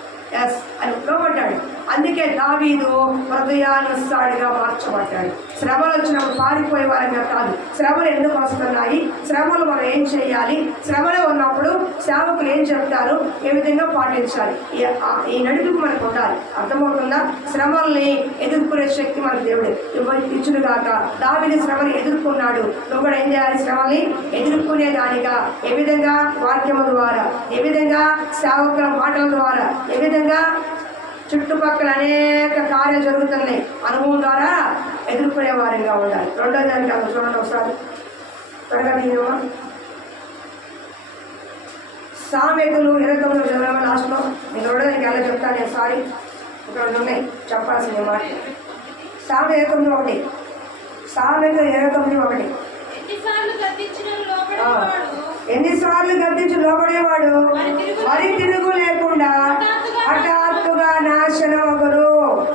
ఎస్ అని లోబడ్డాడు. అందుకే దావీదు హృదయానుసారిగా మార్చబడ్డాడు. శ్రమలు వచ్చినప్పుడు పారిపోయే వారంగా కాదు. శ్రమలు ఎందుకు వస్తున్నాయి, శ్రమలు మనం ఏం చేయాలి, శ్రమలు ఉన్నప్పుడు సేవకులు ఏం చెప్తారు, ఏ విధంగా పాటించాలి, ఈ నడుపుకు మనకు ఉండాలి. అర్థమవుతుందా? శ్రమల్ని ఎదుర్కొనే శక్తి మనకు దేవుడు ఇచ్చునుగాక. దావీదు శ్రమని ఎదుర్కొన్నాడు. నువ్వు కూడా ఏం చేయాలి? శ్రమల్ని ఎదుర్కొనే దానిగా ఏ విధంగా? వాక్యము ద్వారా, ఏ విధంగా? సేవకుల మాటల ద్వారా, ఏ విధంగా? చుట్టుపక్కల అనేక కార్యాలు జరుగుతున్నాయి, అనుభవం ద్వారా ఎదుర్కొనే వారిగా ఉండాలి. రెండో దానికి చూడండి ఒకసారి. త్వరగా తీయమా. సామెతలు 29 చదవమా. లాస్ట్లో నేను చూడడానికి ఎలా చెప్తాను నేను. సారీ, ఇక్కడ ఉన్నాయి చెప్పాల్సింది మాట. సామెత 29:1. సామెతలు 29:1. ఎన్నిసార్లు గద్దించి లోబడేవాడు మరి తిరుగు లేకుండా హఠాత్తుగా నాశనం ఒకరు.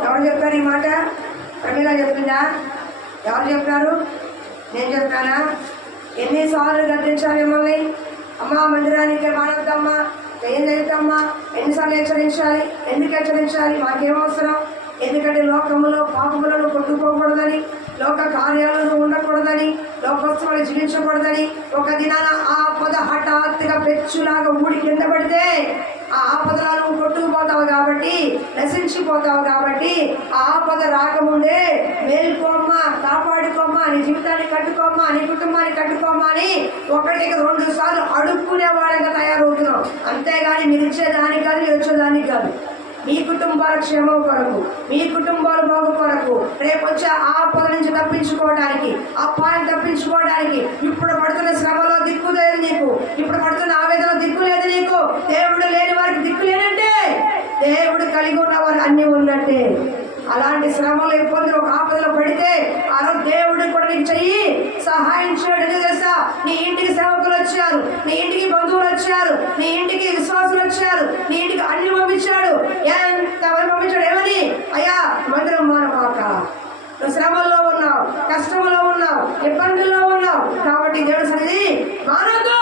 ఎవరు చెప్తారు ఈ మాట? ప్రమిళ చెప్తుందా? ఎవరు చెప్తారు? నేను చెప్తానా? ఎన్నిసార్లు గద్దించాలి మిమ్మల్ని? అమ్మా మందిరానికి మానవద్దమ్మా, ఏం జరుగుతామ్మా, ఎన్నిసార్లు హెచ్చరించాలి? ఎందుకు హెచ్చరించాలి? మాకేమవసరం? ఎందుకంటే లోకములో పాపములను కొట్టుకోకూడదని, లోక కార్యాలను ఉండకూడదని, లోకస్తులను జీవించకూడదని. ఒక దినాన ఆపద హఠాత్తుగా పెచ్చులాగా ఊడి కింద పడితే ఆ ఆపదలో నువ్వు కొట్టుకుపోతావు కాబట్టి, నశించిపోతావు కాబట్టి, ఆ ఆపద రాకముందే మేల్కోమ్మా, కాపాడుకోమ్మా, నీ జీవితాన్ని కట్టుకోమ్మా, నీ కుటుంబాన్ని కట్టుకోమ్మా అని 1-2 సార్లు అడుక్కునే వాళ్ళగా తయారవుతున్నావు. అంతేగాని మీరు ఇచ్చేదానికి కాదు, మీరు వచ్చేదానికి కాదు. మీ కుటుంబాల క్షేమం కొరకు, మీ కుటుంబాల బాగు కొరకు, రేపు వచ్చే ఆపద నుంచి తప్పించుకోవడానికి, అపాయం తప్పించుకోవడానికి. ఇప్పుడు పడుతున్న శ్రమలో దిక్కు లేదు నీకు, ఇప్పుడు పడుతున్న ఆవేదన దిక్కు లేదు నీకు. దేవుడు లేని వారికి దిక్కు లేనంటే దేవుడు కలిగి ఉన్న వారు అన్నీ ఉన్నట్టే. అలాంటి శ్రమలు ఇబ్బందులు ఒక ఆపదలో పడితే ఆ రోజు దేవుడు కూడా నీకు చెయ్యి సహాయం చేయడం. ఎందుకు తెలుసా? నీ ఇంటికి సేవకులు వచ్చారు, నీ ఇంటికి బంధువులు వచ్చారు, నీ ఇంటికి విశ్వాసులు వచ్చారు, నీ ఇంటికి అన్ని పంపించాడు. ఎంతమంది పంపించాడు? ఏమని? అయ్యా మందిరం మానపాక, నువ్వు శ్రమల్లో ఉన్నావు, కష్టంలో ఉన్నావు, ఇబ్బందుల్లో ఉన్నావు కాబట్టి దేవుడు సరిది మానదు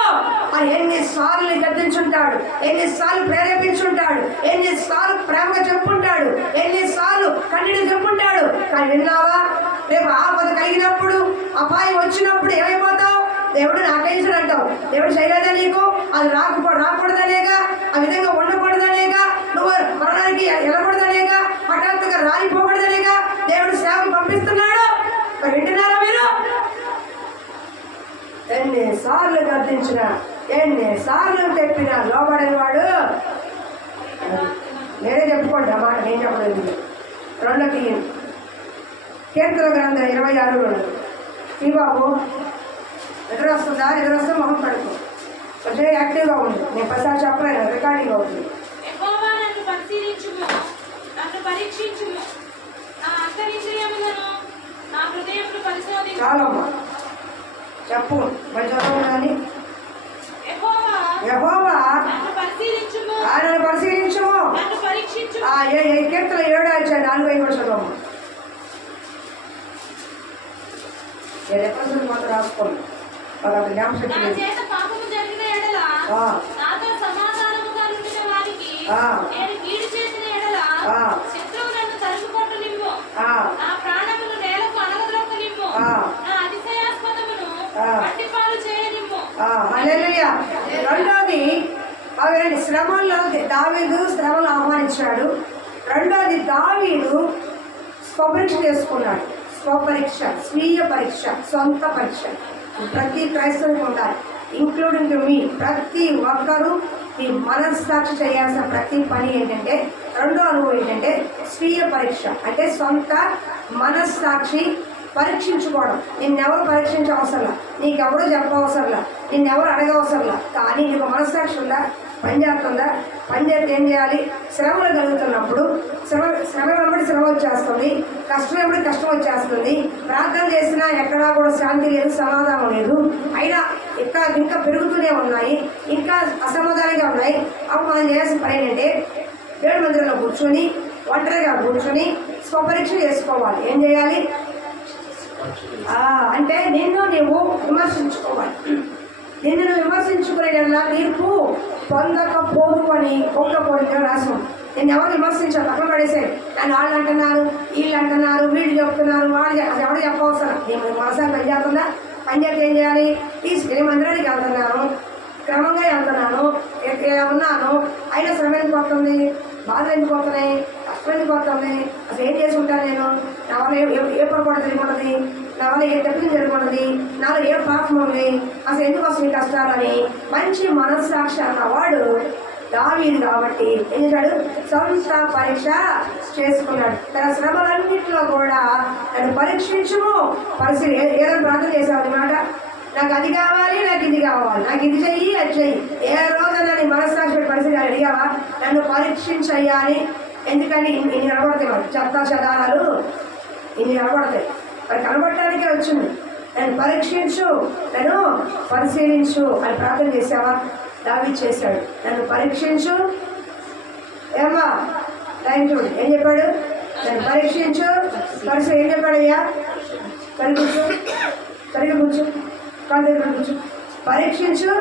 అని ఎన్నిసార్లు గద్దించుంటాడు, ఎన్నిసార్లు ప్రేరేపించుంటాడు, ఎన్నిసార్లు ప్రేమగా చెప్పుంటాడు, ఎన్నిసార్లు కన్నీళ్ళు చెప్పుంటాడు. కానీ విన్నావా? రేపు ఆపద కలిగినప్పుడు, అపాయం వచ్చినప్పుడు ఏమైపోతావు? దేవుడు నాకేసాడు అంటావు. దేవుడు చేయలేదా నీకు? అది రాకూడదనేగా, ఆ విధంగా ఉండకూడదనేగా, నువ్వు మరణానికి వెళ్ళకూడదనేగా, హఠాత్తుగా రాలిపోకూడదనేగా దేవుడు సేవలు పంపిస్తున్నాడు. మరి వింటున్నారా మీరు? ఎన్నిసార్లు గద్దించిన, ఎన్నిసార్లు చెప్పినా లోబడని వాడు. నేనే చెప్పుకోండి ఆ మాట, నేను చెప్పలేదు. 2 కీర్తన గ్రంథం 26 ఈ బాబు నిద్ర వస్తుందా? నిద్ర వస్తే మొహం కడుపు కొంచెం యాక్టివ్గా ఉంది. నేను ప్రసాద్ చెప్పలేను, రికార్డింగ్ అవుతుంది. చాలమ్మా చెప్పు, మరి చదవము కానీ. యెహోవా ఆయనను పరిశీలించుము. కీర్తన 7:4-5 కూడా చదవము. నేను ఎప్పుడు మాత్రం రాసుకోండి, వాళ్ళకి జ్ఞాపశక్తి లేదు. హల్లెలూయా. రెండోది అవన్నీ శ్రమల్లో దావీదు శ్రమలు ఆహ్వానించాడు. రెండోది దావీదు స్వపరీక్ష చేసుకున్నాడు. స్వపరీక్ష, స్వీయ పరీక్ష, సొంత పరీక్ష ప్రతి క్రైస్తవునికి ఉండాలి, ఇంక్లూడింగ్ మీ. ప్రతి ఒక్కరూ ఈ మనస్సాక్షి చేయాల్సిన ప్రతి పని ఏంటంటే, రెండో అనుభవం ఏంటంటే స్వీయ పరీక్ష. అంటే సొంత మనస్సాక్షి పరీక్షించుకోవడం. నిన్నెవరు పరీక్షించవసరంలా, నీకెవరు చెప్పవసరంలా, నిన్నెవరు అడగవసరంలా. కానీ నీకు మనస్సాక్షి ఉందా? పని చేస్తుందా? పని చేస్తే ఏం చేయాలి? శ్రమలు కలుగుతున్నప్పుడు శ్రమ వెంబడి శ్రమ వచ్చేస్తుంది, కష్టం వెంబడి కష్టం వచ్చేస్తుంది. ప్రార్థన చేసినా ఎక్కడా కూడా శాంతి లేదు, సమాధానం లేదు. అయినా ఇంకా పెరుగుతూనే ఉన్నాయి, ఇంకా అసమాధానంగా ఉన్నాయి. అప్పుడు మనం చేయాల్సిన పని ఏంటంటే దేవుడి మందిరంలో కూర్చొని, ఒంటరిగా కూర్చొని స్వపరీక్ష చేసుకోవాలి. ఏం చేయాలి అంటే నిన్ను నీవు విమర్శించుకోవాలి. నిన్ను నువ్వు విమర్శించుకునేలా తీర్పు పొందకపోదు అని ఒక్క కోరిక రాసం. నేను ఎవరు విమర్శించాను, పక్కన పడేసాను. నన్ను వాళ్ళు అంటున్నారు, వీళ్ళు అంటున్నారు, వీళ్ళు చెప్తున్నారు, వాళ్ళు అది ఎవరు చెప్పవసరం. నేను మనసారి పని చేస్తుందా? పని చేస్తే ఏం చేయాలి? తీసుకుని మందిరానికి వెళ్తున్నాను, క్రమంగా వెళ్తున్నాను, ఉన్నాను. అయినా శ్రమ ఎందుకు వస్తుంది, బాధలు ఎందుకు వస్తున్నాయి, కష్టం ఎందుకు వస్తుంది? అసలు ఏం చేసుకుంటాను నేను? నా వల్ల ఏ పొరపాటు జరిగిపోతుంది, నా వల్ల ఏ తప్పిదం జరుగుతున్నది, నాలో ఏ పాపం ఉంది, అసలు ఎందుకు వస్తుంది కష్టాలని మంచి మనస్సాక్షి అన్నవాడు దావీదు. కాబట్టి ఏం చేశాడు? సొంత పరీక్ష చేసుకున్నాడు. తన శ్రమలన్నింటిలో కూడా నన్ను పరీక్షించుము. ఏదైనా ప్రార్థన చేసావు అన్నమాట. నాకు అది కావాలి, నాకు ఇది కావాలి, నాకు ఇది చెయ్యి, అది చెయ్యి. ఏ రోజైనా నీ మనస్సాక్షి పరిస్థితి అడిగావా? నన్ను పరీక్షించయ్యాలి. ఎందుకని ఇన్ని కనబడతాయి, మరి చెత్త చెదారాలు ఇన్ని కనబడతాయి. మరి కనబడటానికే వచ్చింది. నన్ను పరీక్షించు, నన్ను పరిశీలించు అని ప్రార్థన చేసావా? దావీదు చేశాడు. నన్ను పరీక్షించు. ఏమ్మా టైం చూడు ఏం చెప్పాడు? నన్ను పరీక్షించు, ఏం చెప్పాడయ్యా? కూర్చో, సరిగ్గా కూర్చో, కాళ్ళ దగ్గర కూర్చో. పరీక్షించు,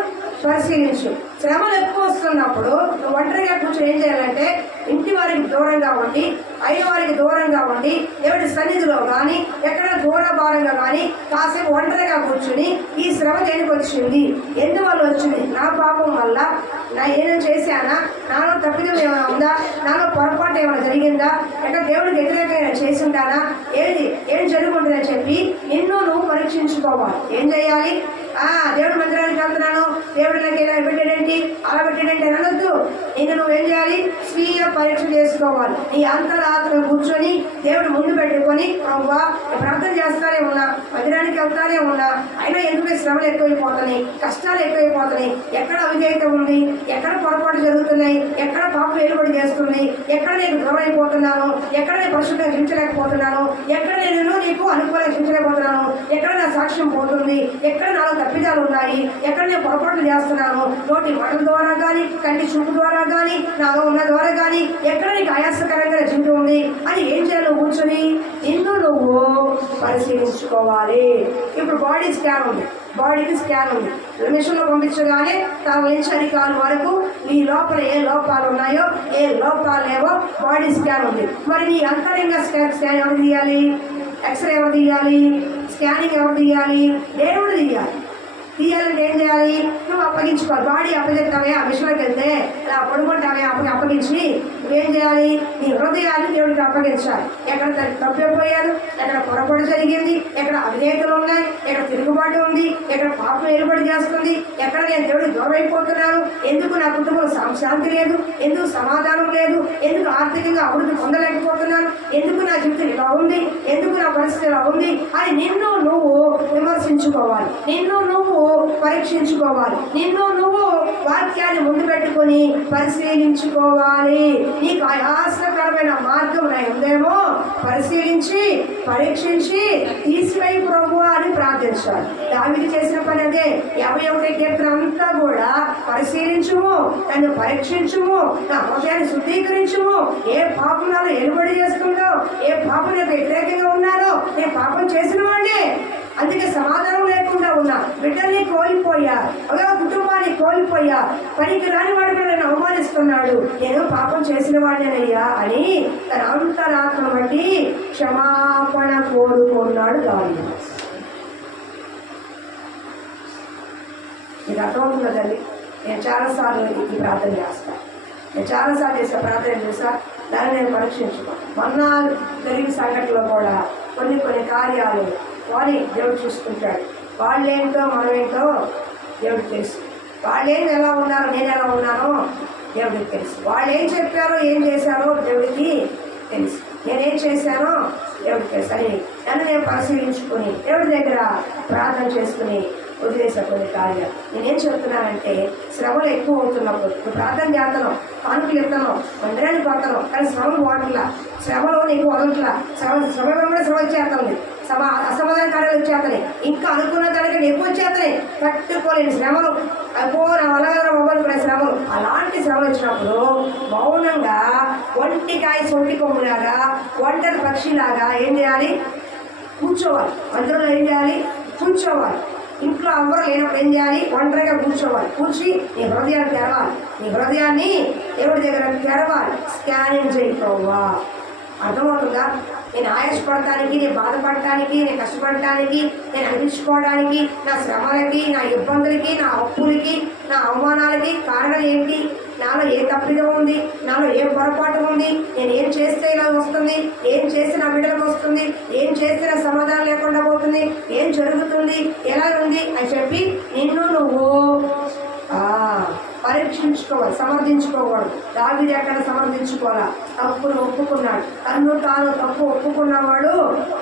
పరిశీలించు. శ్రమలు ఎక్కువ వస్తున్నప్పుడు నువ్వు ఒంటరిగా కూర్చొని ఏం చేయాలంటే, ఇంటి వారికి దూరంగా ఉండి, అయిన వారికి దూరంగా ఉండి, దేవుడి సన్నిధిలో కానీ ఎక్కడ దూర భారంగా కానీ కాసేపు ఒంటరిగా కూర్చుని, ఈ శ్రమ దేనికి వచ్చింది, ఎందువల్ల వచ్చింది, నా పాపం వల్ల, నా ఏమైనా చేశానా, నాలో తప్పిదం ఏమైనా ఉందా, నాలో పొరపాటు ఏమైనా జరిగిందా, ఎక్కడ దేవుడికి వ్యతిరేకంగా చేసి ఉంటానా, ఏం జరుగుతుందని చెప్పి నిన్ను నువ్వు పరీక్షించుకోవాలి. ఏం చేయాలి? దేవుడి మందిరానికి వెళ్తున్నాను, దేవుడి నాకు ఇలా పెట్టాడేంటి, అలా పెట్టాడేంటి అని అనొద్దు. ఇంకా నువ్వేం చేయాలి? స్వీయ పరీక్ష చేసుకోవాలి. నీ అంతరాత్మ కూర్చొని దేవుడు ముందు పెట్టుకొని, ప్రభువా ప్రార్థన చేస్తానే ఉన్నా, మందిరానికి వెళ్తానే ఉన్నా, అయినా ఎందుకు శ్రమలు ఎక్కువైపోతున్నాయి, కష్టాలు ఎక్కువైపోతున్నాయి, ఎక్కడ అవిధేయత ఉంది, ఎక్కడ పొరపాటు జరుగుతున్నాయి, ఎక్కడ పాపం ఏలుబడి చేస్తున్నాయి, ఎక్కడ నేను దూరం అయిపోతున్నాను, ఎక్కడ నేను పరిశుభ్రంగా జీవించలేకపోతున్నాను, ఎక్కడ నేను నీకు అనుకూలంగా జీవించలేకపోతున్నాను, ఎక్కడ నా సాక్ష్యం పోతుంది, ఎక్కడ నాలో తప్పిదాలు ఉన్నాయి, ఎక్కడ నేను పొరపాట్లు చేస్తున్నాను, నోటి మాటల ద్వారా కానీ, కంటి చూపు ద్వారా కానీ, నాలో ఉన్న ద్వారా కానీ, ఎక్కడ నీకు ఆయాసకరంగా జీవితం ఉంది అని ఏం చేయాలో కూర్చొని నిన్ను నువ్వు పరిశీలించుకోవాలి. ఇప్పుడు బాడీ స్కాన్ ఉంది, బాడీకి స్కాన్ ఉంది. మిషన్లో పంపించగానే తన నుంచి అరికాల వరకు నీ లోపల ఏ లోపాలు ఉన్నాయో, ఏ లోపాలు లేవో బాడీ స్కాన్ ఉంది. మరి నీ అంతరంగ స్కాన్ ఎవరు తీయాలి? ఎక్స్రే ఎవరు తీయాలి? స్కానింగ్ ఎవరు తీయాలి? దేవుడు తీయాలి. తీయాలంటే ఏం చేయాలి? నువ్వు అప్పగించుకోవాలి. బాడీ అప్పచెప్తావే, ఆ మిషన్లోకి వెళ్తే ఇలా పడుకుంటావే, అప్పగించి నువ్వేం చేయాలి? నీ హృదయాన్ని దేవుడికి అప్పగించాలి. ఎక్కడ తప్పిపోయారు, ఎక్కడ పొరపాటు జరిగింది, ఎక్కడ అవిధేయతలు ఉన్నాయి, ఎక్కడ తిరుగుబాటు ఉంది, ఎక్కడ పాపం ఏర్పాటు చేస్తుంది, ఎక్కడ నేను దేవుడికి దూరం అయిపోతున్నాను, ఎందుకు నా కుటుంబంలో శాంతి లేదు, ఎందుకు సమాధానం లేదు, ఎందుకు ఆర్థికంగా అభివృద్ధి పొందలేకపోతున్నాను, ఎందుకు నా జీవితం ఇలా ఉంది, ఎందుకు నా పరిస్థితి ఇలా ఉంది అని నిన్ను నువ్వు విమర్శించుకోవాలి. నిన్ను నువ్వు పరీక్షించుకోవాలి. నిన్ను నువ్వు వాక్యాన్ని ముందు పెట్టుకొని పరిశీలించుకోవాలి. నీకు ఆయాసకరమైన మార్గం ఉందేమో పరిశీలించి పరీక్షించి తీసివేయి ప్రభువా అని ప్రార్థించాలి. దావీదు చేసిన పని అదే. 51వ కీర్తన అంతా కూడా పరిశీలించుము, నన్ను పరీక్షించుము, నా హృదయాన్ని శుద్ధీకరించుము, ఏ పాపం నాలో ఎలుబడి చేస్తుందో, ఏ పాపం నాకు వ్యతిరేకంగా ఉన్నానో, నేను పాపం చేసిన వాడినే, అందుకే సమాధానం లేకుండా ఉన్నా, బిడ్డల్ని కోల్పోయా, ఒక కుటుంబాన్ని కోల్పోయా, పనికి రాని వాడు కూడా నన్ను అవమానిస్తున్నాడు, నేను పాపం చేసిన వాడినయ్యా అని తన అంతరాత్మ బట్టి క్షమాపణ కోరుకున్నాడు దావీదు. ఇది అర్థమవుతుందా తల్లి? నేను చాలాసార్లు ఈ ప్రార్థన చేస్తాను. నేను చాలాసార్లు చేసే ప్రార్థన చేసా, దాన్ని నేను పరీక్షించుకోను. మొన్న జరిగిన సంఘటనలో కూడా కొన్ని కార్యాలు వారి దేవుడు చూసుకుంటాడు. వాళ్ళేంటో మనమేంటో దేవుడికి తెలుసు. వాళ్ళేం ఎలా ఉన్నారో, నేను ఎలా ఉన్నానో దేవుడికి తెలుసు. వాళ్ళు ఏం చెప్పారో, ఏం చేశారో దేవుడికి తెలుసు. నేనేం చేశానో దేవుడికి తెలుసు అని నన్ను నేను పరిశీలించుకొని దేవుడి దగ్గర ప్రార్థన చేసుకుని వదిలేసే కొన్ని కార్యాలు. నేనేం చెప్తున్నానంటే, శ్రమలు ఎక్కువ అవుతున్నప్పుడు నువ్వు ప్రార్థన చేస్తున్నావు, కానుకలు ఇస్తున్నావు, మందిరానికి పోతున్నావు, కానీ శ్రమలు పోవట్లా, శ్రమలో నీకు వదలట్లా, శ్రమ కూడా శ్రమ వచ్చేస్తుంది, అసమాధాన కార్యాలు వచ్చేస్తున్నాయి, ఇంకా అనుకున్న దానికంటే ఎక్కువ వచ్చేస్తున్నాయి, తట్టుకోలేని శ్రమలు, నా వల్ల మొబైల్ శ్రమలు. అలాంటి శ్రమలు వచ్చినప్పుడు మౌనంగా ఒంటికాయ సొంటి కొమ్ములాగా, ఒంటరి పక్షిలాగా ఏం చేయాలి? కూర్చోవాలి. మందిరంలో ఏం చేయాలి? కూర్చోవాలి. ఇంట్లో ఎవరు లేనప్పుడు ఏం చేయాలి? ఒంటరిగా కూర్చోవాలి. కూర్చి నీ హృదయాన్ని తెరవాలి. నీ హృదయాన్ని ఎవరి దగ్గర తెరవాలి. స్కానింగ్ చేయకపోవా. అర్థమవుతుందా? నేను ఆయాసపడటానికి, నేను బాధపడటానికి, నేను కష్టపడటానికి, నేను అనిపించుకోవడానికి, నా శ్రమలకి, నా ఇబ్బందులకి, నా అప్పులకి, నా అవమానాలకి కారణం ఏంటి? నాలో ఏ తప్పిదం ఉంది, నాలో ఏ పొరపాటు ఉంది, నేను ఏం చేస్తే ఇలా వస్తుంది, ఏం చేస్తే నా బిడ్డలకు వస్తుంది, ఏం చేస్తే నా సమాధానం లేకుండా పోతుంది, ఏం జరుగుతుంది, ఎలా ఉంది అని చెప్పి నిన్ను నువ్వు పరీక్షించుకోవాలి, సమర్థించుకోకూడదు. దావీదు ఎక్కడ సమర్థించుకోవాలా? తప్పును ఒప్పుకున్నాడు. తాను తప్పు ఒప్పుకున్నవాడు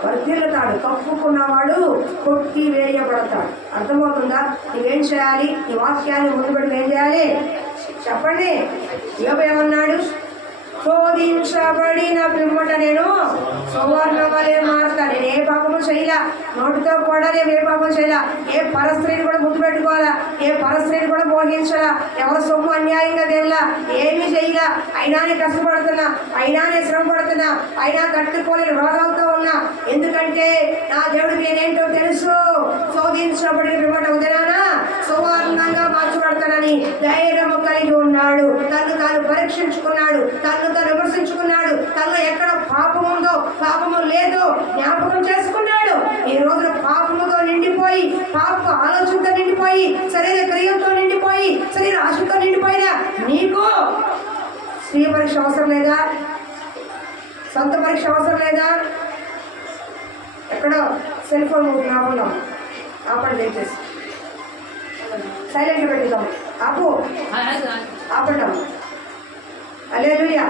వర్ధిల్లుతాడు, తప్పుకున్నవాడు కొట్టి వేయబడతాడు. అర్థమవుతుందా? నువ్వేం చేయాలి? ఈ వాక్యాన్ని ముందుబడి ఏం చేయాలి చెప్పండి. యోబు ఏమన్నాడు? శోధించబడిన పిమ్మట నేను సువర్ణ వలె మారుతా. నేను ఏ పాపము చేయలా, నోటితో కూడా నేను ఏ పాపం చేయలా, ఏ పరస్త్రీని కూడా ముద్దు పెట్టుకోవాలా, ఏ పరస్త్రీని కూడా మోహించలా, ఎవరి సొమ్ము అన్యాయంగా తెల్లా, ఏమీ చేయలా. అయినానే కష్టపడుతున్నా, అయినానే శ్రమ పడుతున్నా, అయినా తట్టుకోలేని రోగాలతో ఉన్నా. ఎందుకంటే నా దేవుడికి నేనేంటో తెలుసు. శోధించబడిన పిమ్మట ఉదయానా సువర్ణంగా మార్చబడతానని ధైర్యము కలిగి ఉన్నాడు. తను తాను పరీక్షించుకున్నాడు, తను తాను విమర్శించుకున్నాడు. తనలో ఎక్కడ పాపం ఉందో, పాపము లేదో జ్ఞాపకం చేసుకున్నాడు. ఈ రోజున పాపముతో నిండిపోయి, పాప ఆలోచనతో నిండిపోయి, శరీర క్రియలతో నిండిపోయి, శరీర ఆశతో నిండిపోయినా నీకు స్వీయ పరీక్ష అవసరం లేదా? సొంత పరీక్ష అవసరం లేదా? ఎక్కడో సెల్ ఫోన్ జ్ఞాపకం ఆపండి, దయచేసి సైలెంట్గా పెట్టుదాం. ఆపండి. హల్లెలూయా,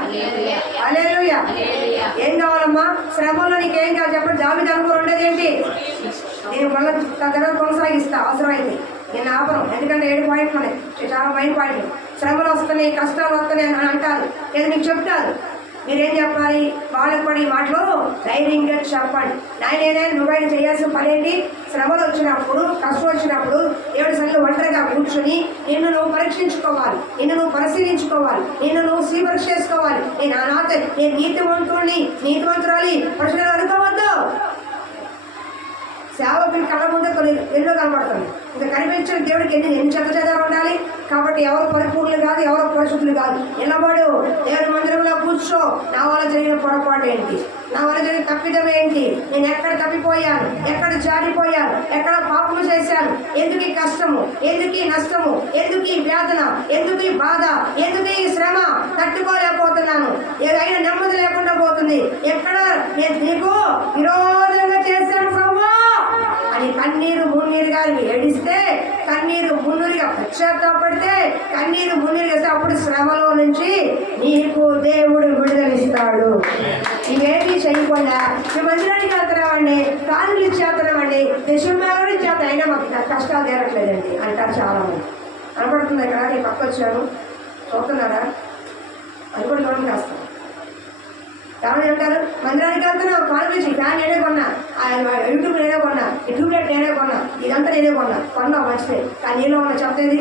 హల్లెలూయా. ఏం కావాలమ్మా? శ్రమలో నీకేం కావాలి చెప్పండి. జాబితా అనుకో ఉండేది ఏంటి? నేను మళ్ళీ తర్వాత కొనసాగిస్తా అవసరమైంది. నేను ఆపను, ఎందుకంటే 7 పాయింట్లు ఉన్నాయి, చాలా మైన్ పాయింట్లు. శ్రమలు వస్తున్నాయి, కష్టాలు వస్తున్నాయి అని అంటారు, ఏదో మీకు చెప్తారు. మీరేం చెప్పాలి? వాళ్ళకి పడి మాటలు ధైర్యంగా చెప్పండి. నాయన నువ్వైనా చేయాల్సిన పని ఏంటి? శ్రమలు వచ్చినప్పుడు, కష్టం వచ్చినప్పుడు దేవుడి సన్నిధిలో ఒంటరిగా కూర్చొని నిన్ను నువ్వు పరీక్షించుకోవాలి, నిన్ను నువ్వు పరిశీలించుకోవాలి, నిన్ను నువ్వు స్వీపరీక్ష చేసుకోవాలి. నేను నీతివంతుడిని, నీతివంతురాలి ప్రశ్నలు అనుకోవద్దు. సేవకుని కళ్ళ ముందే కొన్ని ఎన్నో కనబడుతుంది. ఇంకా కనిపించిన దేవుడికి ఎన్ని చెత్త ఉండాలి. కాబట్టి ఎవరు పరిపూర్ణులు కాదు, ఎవరు పరిశుద్ధులు కాదు. నిలబడు, దేవుడి మందిరంలో కూర్చో. నా వల్ల జరిగిన పొరపాటు ఏంటి? నా వల్ల జరిగిన తప్పిదం ఏంటి? నేను ఎక్కడ తప్పిపోయాను, ఎక్కడ జారిపోయాను, ఎక్కడ పాపము చేశాను, ఎందుకు ఈ కష్టము, ఎందుకు ఈ నష్టము, ఎందుకు ఈ వేదన, ఎందుకు ఈ బాధ, ఎందుకు ఈ శ్రమ తట్టుకోలేకపోతున్నాను, ఏదైనా నెమ్మది లేకుండా పోతుంది, ఎక్కడ నేను నీకు విరోధంగా చేశాను ప్రభువా అని కన్నీరు మున్నీరుగా ఏడిస్తే, కన్నీరు మున్నీరుగా పశ్చాత్తాపడితే, కన్నీరు మున్నీరుగా అప్పుడు శ్రమలో నుంచి నీకు దేవుడు విడుదలిస్తాడు. ఇవేమీ చేయకుండా మేము మందిరానికి వెళ్తున్నామండి, కానులు ఇచ్చేస్తున్నామండి, దశంభాగం ఇచ్చేస్తాం, అయినా మాకు కష్టాలు తీరట్లేదండి అంటారు చాలామంది. అనపడుతుంది ఇక్కడ, నేను పక్క వచ్చాను చూస్తున్నారా అది కూడా గమనం చేస్తాను. ఎవరు అంటారు? మందిరానికి వెళ్తున్నా, కానులు ఇచ్చి ఫ్యాన్ నేనే కొన్నా, యూట్యూబ్ నేనే కొన్నా, ఈ ట్యూబ్లైట్ నేనే కొన్నా, ఇదంతా నేనే కొన్నా మంచిదే. కానీ నీలో ఉన్న చెత్త ఏది?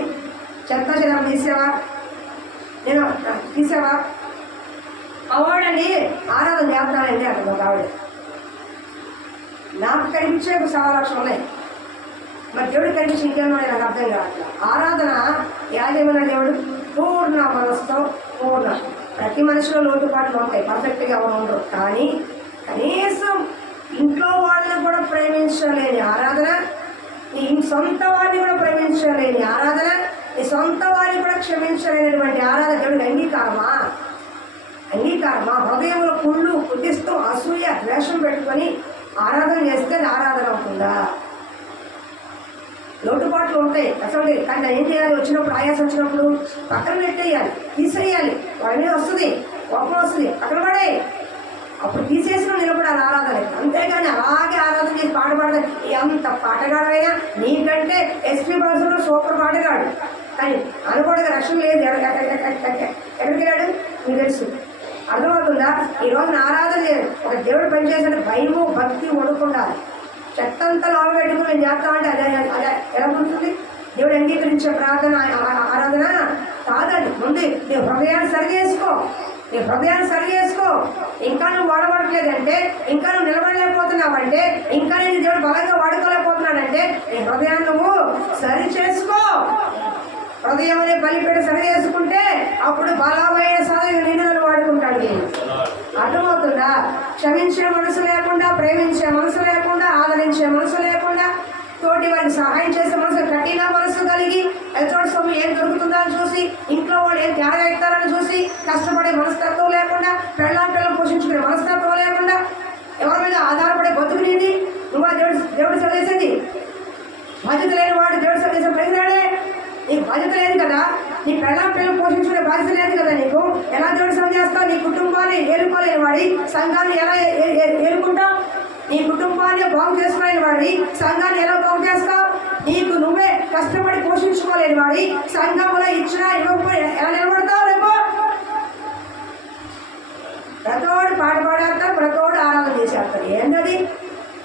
చెత్త చెదాన్ని తీసావా? నేను తీసావా? అవార్డండి ఆరాధన చేస్తానండి అక్కడ ఒక ఆవిడ. నాకు కనిపించే 1,000,000 ఉన్నాయి, మరి దేవుడు కనిపించి ఇంకేమో నాకు అర్థం కావట్లేదు. ఆరాధన యాజమైన దేవుడు పూర్ణ మనసుతో పూర్ణ. ప్రతి మనిషిలో లోటుపాట్లు ఉంటాయి, పర్ఫెక్ట్గా ఎవరు ఉండరు. కానీ కనీసం ఇంట్లో వాళ్ళని కూడా ప్రేమించలేని ఆరాధన, నీ సొంత వారిని కూడా ప్రేమించలేని ఆరాధన, నీ సొంత వారిని కూడా క్షమించలేనటువంటి ఆరాధన దేవుడికి అంగీకారమా? హృదయంలో కుళ్ళు, కుదిస్తూ, అసూయ, ద్వేషం పెట్టుకొని ఆరాధన చేస్తే ఆరాధన అవుతుందా? లోటుపాట్లు ఉంటాయి అసలు. కానీ ఏం చేయాలి? వచ్చినప్పుడు ఆయాసం వచ్చినప్పుడు పక్కన పెట్టేయాలి, తీసేయాలి. వాడి మీద వస్తుంది, కోపం వస్తుంది, పక్కన పడే. అప్పుడు తీసేసిన నిలబడాలి ఆరాధన. అంతేగాని అలాగే ఆరాధన చేసి పాట పాడతాను. ఎంత పాటగాడైనా నీకంటే ఎస్పీ బాసులో సూపర్ పాటగాడు, కానీ అనుకోవడానికి రక్షణ లేదు. ఎక్కడికి వెళ్ళాడు మీకు తెలుసు. అర్థమవుతుందా? ఈ రోజున ఆరాధన లేదు. ఒక దేవుడు పనిచేసిన భయము, భక్తి వణుకుండాలి. చెత్తంతా లోపల పెట్టుకుని నేను చేస్తామంటే అదే ఎలా ఉంటుంది? దేవుడు అంగీకరించే ప్రార్థన ఆరాధన కాదండి. ముందు నీ హృదయాన్ని సరి చేసుకో. ఇంకా నువ్వు వాడబడట్లేదంటే, ఇంకా నువ్వు నిలబడలేకపోతున్నావంటే, ఇంకా నేను దేవుడు బలంగా వాడుకోలేకపోతున్నానంటే నీ హృదయాన్ని నువ్వు సరి చేసుకో. హృదయం అనే బలిపేట సరి చేసుకుంటే అప్పుడు బలమైన సాధన నేను నన్ను వాడుకుంటాను. అర్థమవుతుందా? క్షమించే మనసు లేకుండా, ప్రేమించే మనసు లేకుండా, ఆదరించే మనసు లేకుండా, తోటి వారికి సహాయం చేసే మనసు, కఠిన మనసు కలిగి ఎతోటి సొమ్ము ఏం దొరుకుతుందో అని చూసి, ఇంట్లో వాళ్ళు ఏం త్యాగ ఎత్తారని చూసి కష్టపడే మనస్తత్వం లేకుండా, పిల్లలు పోషించుకునే మనస్తత్వం లేకుండా, ఎవరి మీద ఆధారపడే బతుకునేది నువ్వు దేవుడు చదివేసేది. బాధ్యత లేని వాడు దేవుడు చదివేసే ప్రతినాడే నీకు బాధ్యత లేదు కదా. నీ పిల్లలు పోషించుకునే బాధ్యత లేదు కదా నీకు? ఎలా దేవుడు సేవ చేస్తావు? నీ కుటుంబాన్ని ఏలుకోలేని వాడి సంఘాన్ని ఎలా ఏలుకుంటావు? నీ కుటుంబాన్ని బాగు చేసుకోలేని వాడి సంఘాన్ని ఎలా బాగు చేస్తావు? నీకు నువ్వే కష్టపడి పోషించుకోలేని వాడి సంఘంలో ఇచ్చినా ఇవ్వకపోయి ఎలా నిలబడతావు? రేపు ప్రతోడు పాట పాడేస్తారు, ప్రతోడు ఆరాధన చేసేస్తారు. ఏంటది?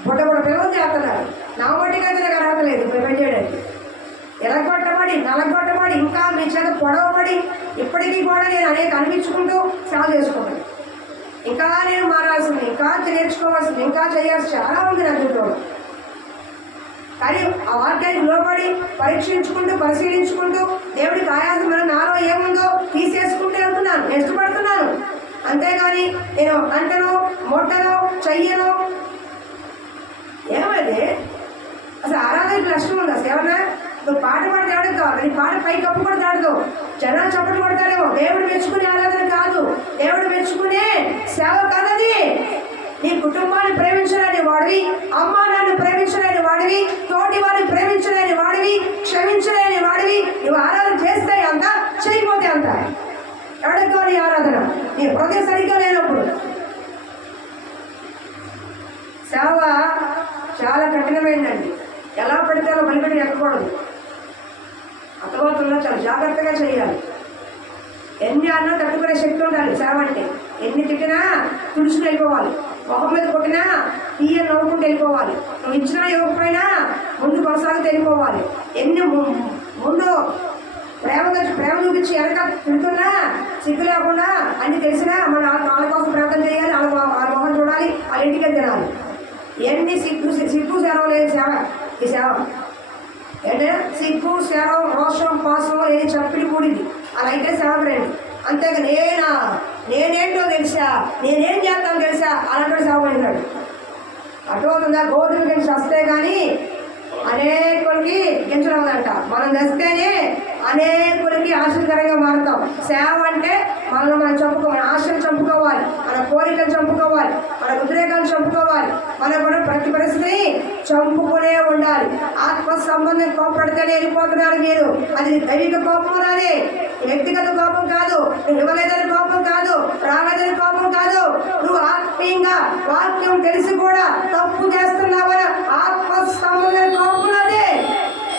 బుడ్డ పిల్లలు చేస్తున్నారు. నా ఒంటికైతే నాకు అర్హత లేదు పేమెంట్ చేయడానికి. ఎలగొట్టబడి నలగొట్టబడి ఇంకా మీ చేత పొడవబడి ఇప్పటికీ కూడా నేను అనేక అనిపించుకుంటూ సేవ చేసుకుంటాను. ఇంకా నేను మారాల్సింది, ఇంకా నేర్చుకోవాల్సింది, ఇంకా చేయాల్సి చాలా ఉంది నా జీవితంలో. కానీ ఆ వాక్యానికి లోబడి పరీక్షించుకుంటూ పరిశీలించుకుంటూ దేవుడికి ఆయాసమైన నాలో ఏముందో తీసేసుకుంటూ వెళ్తున్నాను, ఇష్టపడుతున్నాను. అంతేగాని నేను అంటను మొట్టను చెయ్యను. ఏమైంది అసలు? ఆరాధనకి నష్టం ఉంది అసలు? ఏమన్నా నువ్వు పాట పాడితే ఎవరికి కావాలి? నీ పాట పై కప్పు కూడా దాడదు, జనాలు చప్పట్లు కొడతారేమో. దేవుడు మెచ్చుకునే ఆరాధన కాదు, దేవుడు మెచ్చుకునే సేవ కాదది. నీ కుటుంబాన్ని ప్రేమించలేని వాడివి, అమ్మా నాన్న ప్రేమించలేని వాడివి, తోటి వారిని ప్రేమించలేని వాడివి, క్షమించలేని వాడివి నువ్వు ఆరాధన చేస్తే అంత, చేయకపోతే అంత. ఎవరికి కావాలి ఆరాధన? నీ హృదయం సరిగ్గా లేనప్పుడు. సేవ చాలా కఠినమైందండి. ఎలా పడితే అలా బలిపెట్టి ఎక్కకూడదు. అర్థమవుతుందో చాలా జాగ్రత్తగా చేయాలి. ఎన్ని అన్నా తట్టుకునే శక్తి ఉండాలి సేవ అంటే. ఎన్ని తిట్టినా తుడుచుకుని వెళ్ళిపోవాలి, మొహం మీద కొట్టినా తీయ నవ్వుకుంటూ వెళ్ళిపోవాలి. నువ్వు ఇచ్చినా ఇవ్వకపోయినా ముందు కొనసాగుతూ వెళ్ళిపోవాలి. ఎన్ని ముందు ప్రేమ చూపించి వెనక తిడుతున్నా సిగ్గు లేకుండా అన్ని తెలిసినా మన వాళ్ళ కోసం ప్రార్థన చేయాలి, వాళ్ళ మొహం చూడాలి, వాళ్ళ ఇంటికి తినాలి. ఎన్ని సిగ్గు సేవ లేదు సేవ. ఈ సేవ అంటే సిగ్గు సేవ రోషం పాసం ఏది చప్పిడి కూడింది అలా అయితే సేవ రండి. అంతేగా నేనేంటో తెలుసా, నేనేం చేస్తాను తెలుసా అలాంటి సేవ పడినాడు. అర్థమవుతుందా? గోధుమ గింజ వస్తే కానీ అనేకులకి గింజలవదంట. మనం తెస్తేనే అనేకులకి ఆశీర్కరంగా మారుతాం. సేవ అంటే మనల్ని మనం చంపుకోవాలి, ఆశలు చంపుకోవాలి, మన కోరికలు చంపుకోవాలి, మన ఉద్రేకాలు చంపుకోవాలి. మనం కూడా ప్రతి పరిస్థితిని చంపుకునే ఉండాలి. ఆత్మ సంబంధం కోపడితేనే వెళ్ళిపోతున్నారు మీరు. అది దైవిక కోపం రాదే, వ్యక్తిగత కోపం కాదు, నువ్వు ఇవ్వలేదని కోపం కాదు, రాలేదని కోపం కాదు. నువ్వు ఆత్మీయంగా వాక్యం తెలిసి కూడా తప్పు చేస్తున్నావని ఆత్మ సంబంధమైన కోపం అదే.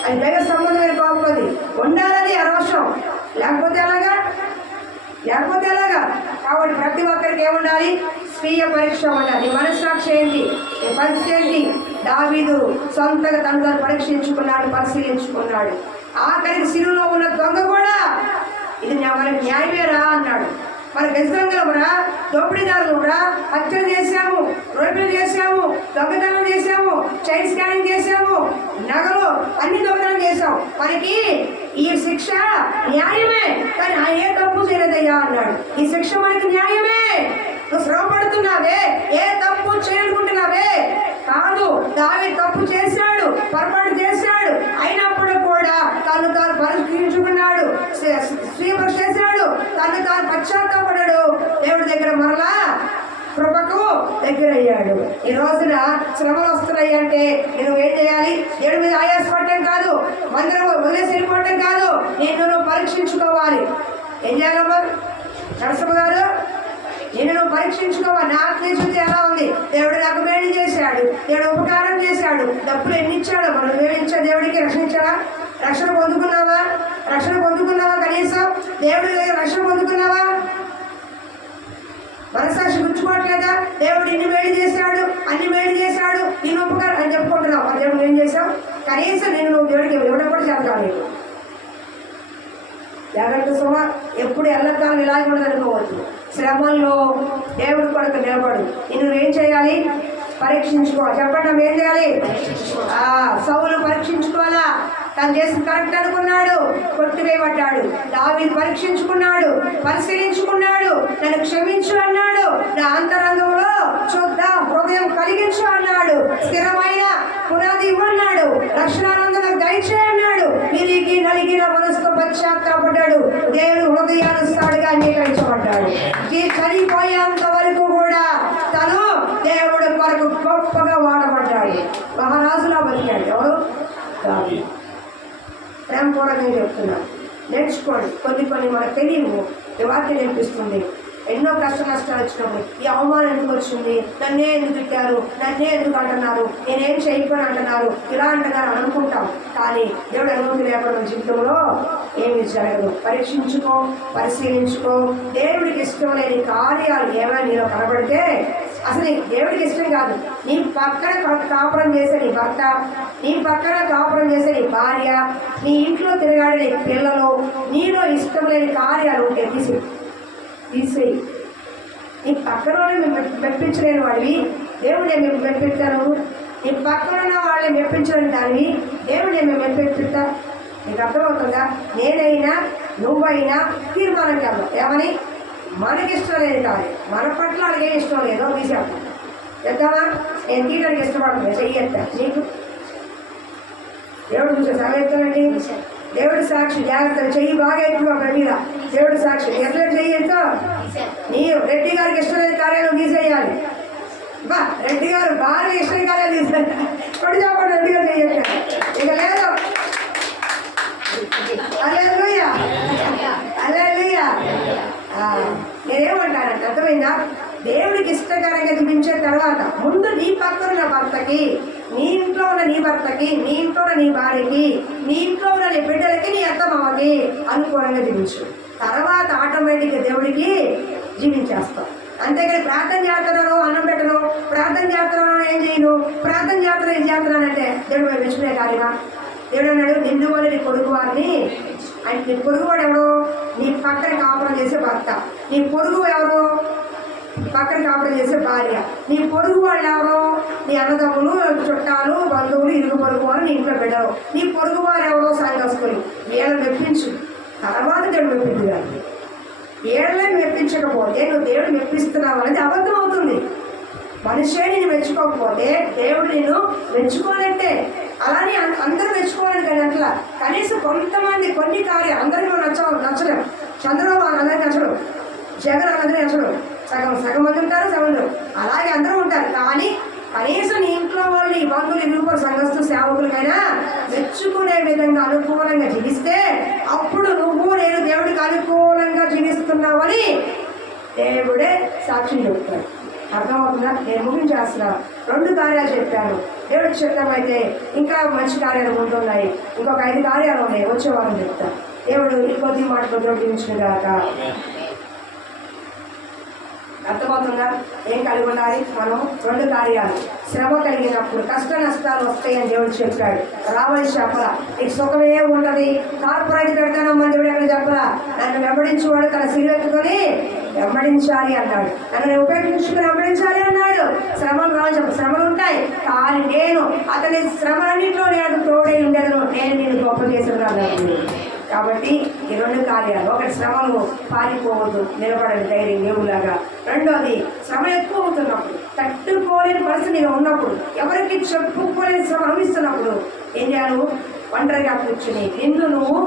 అది దైవ సంబంధమైన కోపం. అది ఉండాలని ఆ రోషం, లేకపోతే ఎలాగా? కాబట్టి ప్రతి ఒక్కరికి ఏముండాలి? స్వీయ పరీక్ష ఉండాలి. మనస్సాక్షి ఏంటి, పరిస్థితి ఏంటి? దావీదు సొంతగా తను పరీక్షించుకున్నాడు, పరిశీలించుకున్నాడు. ఆఖరికి శిలువలో ఉన్న దొంగ కూడా ఇది మనకి న్యాయమేరా అన్నాడు. మన గజదొంగలమురా, దోపిడీదారులురా, హత్యలు చేశాము, రోడ్లు చేశాము, దొంగతనం చేశాము, చైన్ స్కానింగ్ చేశాము, నగలు అన్ని దొంగతనం చేశాం, మనకి ఈ శిక్ష న్యాయమే. కానీ ఆయన ఏ తప్పు చేయలేదయ్యా అన్నాడు. ఈ శిక్ష మనకి న్యాయమే. నువ్వు శ్రమ పడుతున్నావే, ఏ తప్పు చేయనుకుంటున్నావే కాదు. దావీదు తప్పు చేశాడు, పొరపాటు చేశాడు, అయినప్పుడు కూడా తను తాను పరిష్కరించుకున్నాడు, స్వీపర్ చేశాడు, తను తాను పశ్చాత్తాపడ్డాడు. దేవుడి దగ్గర మరలా కృపకు దగ్గర అయ్యాడు. ఈ రోజున శ్రమలు వస్తున్నాయి అంటే నువ్వేం చేయాలి? దేవుడి మీద ఆయాసపడటం కాదు, మందిరం వదిలేసి వెళ్ళిపోవటం కాదు, నువ్వు పరీక్షించుకోవాలి. ఏం చేయాలమ్మా నరసింహ గారు? నువ్వు పరీక్షించుకోవాలి. నాకు చూస్తే ఎలా ఉంది? దేవుడు నాకు మేలు చేశాడు, దేవుడు ఉపకారం చేశాడు, డబ్బులు ఎన్ని ఇచ్చాడు? మనం మేలు ఇచ్చా దేవుడికి? రక్షించాడా? రక్షణ పొందుకున్నావా? కనీసం దేవుడి దగ్గర రక్షణ పొందుకున్నావా? మనసాక్షి గుర్తుకోవట్లేదా? దేవుడు ఇన్ని మేలు చేశాడు, అన్ని మేలు చేశాడు, నేను ఉపకారం అని చెప్పుకుంటున్నావు. మరి దేవుడు ఏం చేశావు? కనీసం నువ్వు దేవుడికి ఇవ్వడం కూడా చేద్దాం. నీకు జాగ్రత్త సుమ. ఎప్పుడు ఎల్లకాలం ఇలాగే ఉండదు అనుకోవచ్చు. శ్రమల్లో దేవుడి కొరకు నిలబడు. నువ్వేం చేయాలి? పరీక్షించుకోవాలి. చెప్పండి, ఏం చేయాలి? సౌలు పరీక్షించుకోవాలా? తను చేసిన కరెక్ట్ అనుకున్నాడు, కొట్టివేయబడ్డాడు. దావీదు పరీక్షించుకున్నాడు, పరిశీలించుకున్నాడు, నన్ను క్షమించు అన్నాడు, నా అంతరంగంలో శుద్ధ హృదయం కలిగించు అన్నాడు, స్థిరమైన పునాది ఇవ్వన్నాడు, రక్షణానందం నాకు దయచేయన్నాడు. విరిగి నలిగిన మనసుతో పశ్చాత్తాపడ్డాడు. దేవుడు హృదయానుసారిగా అంగీకరించబడ్డాడు. చనిపోయేంత వరకు కూడా తను దేవుడు కొరకు గొప్పగా వాడబడ్డాడు. మహారాజులా బతికాడు. ఎవరు? దావీదు. ప్రేమపూర్వకంగా చెప్తున్నా, నేర్చుకోండి. కొన్ని మనకు తెలియవు, ఈ వాక్యం నేర్పిస్తుంది. ఎన్నో కష్ట నష్టాలు వచ్చినప్పుడు ఈ అవమానం ఎందుకు వచ్చింది, నన్నే ఎందుకు తిట్టారు, నన్నే ఎందుకు అంటున్నారు, నేనేం చేయకపోని అంటున్నారు, ఇలా అంటున్నారు అనుకుంటాం. కానీ దేవుడు అనుమతి లేకుండా జీవితంలో ఏమి జరగదు. పరీక్షించుకో, పరిశీలించుకో. దేవుడికి ఇష్టం లేని కార్యాలు ఏమైనా నీలో కనబడితే అసలు దేవుడికి ఇష్టం కాదు. నీ పక్కన కాపురం చేసే నీ భర్త, నీ పక్కన కాపురం చేసే నీ భార్య, నీ ఇంట్లో తిరగాడే నీ పిల్లలు, నీలో ఇష్టం లేని కార్యాలు ఉంటే తీసేయి. నీ పక్కన వాళ్ళని మెప్పించలేని వాడివి దేవుడే మేము మెప్పిస్తాను. నీ పక్కన ఉన్న వాళ్ళని మెప్పించలేని దానివి దేవుడే మేము మెప్పిస్తా. నీకు అర్థమవుతుందా? నేనైనా నువ్వైనా తీర్మానం చేద్దాం. ఏమని? మనకిష్టం లేదు కాదు, మన పట్ల వాళ్ళకి ఏం ఇష్టం లేదో తీసేద్దాం. చేద్దామా? నేను తీయడానికి ఇష్టపడుతుంది, చెయ్యొద్దా? నీకు దేవుడు చూసే సమయండి. దేవుడి సాక్షి, జాగ్రత్త. చెయ్యి బాగా ఎక్కువ మీద దేవుడి సాక్షి. ఎట్లా చెయ్యొచ్చో నీ రెడ్డి గారికి ఇష్టమైన కార్యాలు తీసేయాలి. బా రెడ్డి గారు భార్య ఇష్టమైన కార్యాలు తీసేయాలి. కొడి చెప్పండి, రెడ్డి గారు చెయ్యొచ్చు. ఇక లేదు. హల్లెలూయా, హల్లెలూయా. నేనేమంటానంటే అర్థమైందా? దేవుడికి ఇష్టకరంగా చూపించిన తర్వాత ముందు నీ పక్కన ఉన్న భర్తకి, నీ ఇంట్లో ఉన్న నీ భర్తకి, నీ ఇంట్లో ఉన్న నీ భార్యకి, నీ ఇంట్లో ఉన్న నీ బిడ్డలకి, నీ అత్తమామకి అనుకూలంగా జీవించు. తర్వాత ఆటోమేటిక్గా దేవుడికి జీవించేస్తాం. అంతేగాని ప్రార్థన చేస్తున్నాను, అన్నం పెట్టను, ప్రార్థన చేస్తున్నాను, ఏం చేయను, ప్రార్థన చేస్తున్నాను, ఏం చేస్తున్నానంటే దేవుడు మేము మెచ్చుకునే కార్యమా? దేవుడు అన్నాడు, నిన్ను వల్ల నీ పొరుగు వారిని. అంటే నీ పొరుగువాడు ఎవరు? నీ పక్కన కాపురం చేసే భర్త. నీ పొరుగు ఎవరు? పక్కన కాపురం చేసే భార్య. నీ పొరుగు వాళ్ళు ఎవరు? నీ అన్నదమ్ములు, చుట్టాలు, బంధువులు, ఇరుగు పొరుగు వారు, నీ ఇంట్లో బిడ్డరు. నీ పొరుగు వారు ఎవరో? సంఘస్థులు. వీళ్ళని మెప్పించు, తర్వాత దేవుడు మెప్పించాలి. వీళ్ళని మెప్పించకపోతే నువ్వు దేవుడు మెప్పిస్తున్నావు అనేది అబద్ధం అవుతుంది. మనిషే నేను మెచ్చుకోకపోతే దేవుడు నేను మెచ్చుకోనంటే. అలానే అందరూ మెచ్చుకోవాలి కానీ అట్లా కనీసం కొంతమంది కొన్ని కార్యాలు అందరికీ నచ్చలేం. చంద్రబాబు అందరికీ నచ్చడు, జగన్ అందరికీ నచ్చడు. సగం మంది ఉంటారు, సగం అలాగే అందరూ ఉంటారు. కానీ కనీసం నీ ఇంట్లో వాళ్ళు, నీ బంధువులు, ఇరుగు సంఘస్థు సేవకులకైనా మెచ్చుకునే విధంగా అనుకూలంగా జీవిస్తే అప్పుడు నువ్వు నేను దేవుడికి అనుకూలంగా జీవిస్తున్నావని దేవుడే సాక్షి చెప్తాడు. అర్థమవుతుందా? నేను ముగించేస్తున్నా. 2 కార్యాలు చెప్పాను. దేవుడికి చిత్తమైతే ఇంకా మంచి కార్యాలు ఉంటున్నాయి. ఇంకొక 5 కార్యాలు ఉన్నాయి, వచ్చేవారం చెప్తా. దేవుడు కొద్ది మాటలు జీవించిన గాక. అర్థమవుతుందా? ఏం కలిగి ఉండాలి మనం? 2 కార్యాలు. శ్రమ కలిగినప్పుడు కష్ట నష్టాలు వస్తాయని దేవుడు చెప్పాడు. రావాలి చెప్పరా, నీకు సుఖమే ఉండదు. కార్పొరేట్ పెడతానమ్మా దేవుడు ఎక్కడ చెప్పరా? నన్ను వెంబడించేవాడు తన సిలువెత్తుకొని వెంబడించాలి అన్నాడు. నన్ను ఉపయోగించుకుని వెంబడించాలి అన్నాడు. శ్రమలు రాజు, శ్రమలు ఉంటాయి. కానీ నేను అతని శ్రమలన్నింటిలో నేను తోడై ఉండేదను, నేను నేను గొప్ప చేస్తున్నాను. కాబట్టి ఈ 2 కార్యాలు. ఒకటి, శ్రమలు పారిపోవద్దు, నిలబడండి ధైర్యం దేవులాగా. రెండోది, శ్రమ ఎక్కువ అవుతున్నప్పుడు, తట్టుకోలేని పరిస్థితిలో ఉన్నప్పుడు, ఎవరికి చెప్పుకోలేని శ్రమ అనుభవిస్తున్నప్పుడు ఏం చేయాలి? ఒంటరిగా కూర్చుని నిన్ను నువ్వు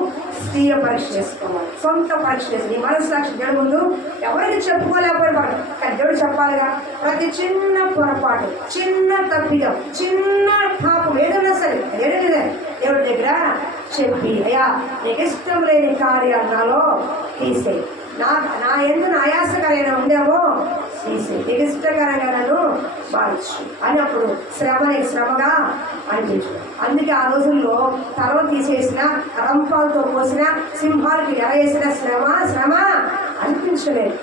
స్వీయ పరీక్ష చేసుకోవాలి. సొంత పరీక్ష చేసి నీ మనస్సాక్షి దేవుడి ముందు ఎవరికి చెప్పుకోలేకపోయినా కానీ దేవుడు చెప్పాలిగా. ప్రతి చిన్న పొరపాటు, చిన్న తప్పిదం, చిన్న పాపం ఏదైనా సరే ఏదైనా దేవుడి దగ్గర చెప్పి, అయ్యా నీకు ఇష్టం లేని కార్యాలు నాలో తీసేయి, నా ఎందుకు ఆయాసకరైన ఉందేమో తీసేయి, నీకు ఇష్టకరంగా నన్ను మార్చు అన్నప్పుడు శ్రమని శ్రమగా అనిపించు. అందుకే ఆ రోజుల్లో తలం తీసేసిన, రంపాలతో పోసిన, సింహాలకి ఎర వేసిన శ్రమ అనిపించలేదు.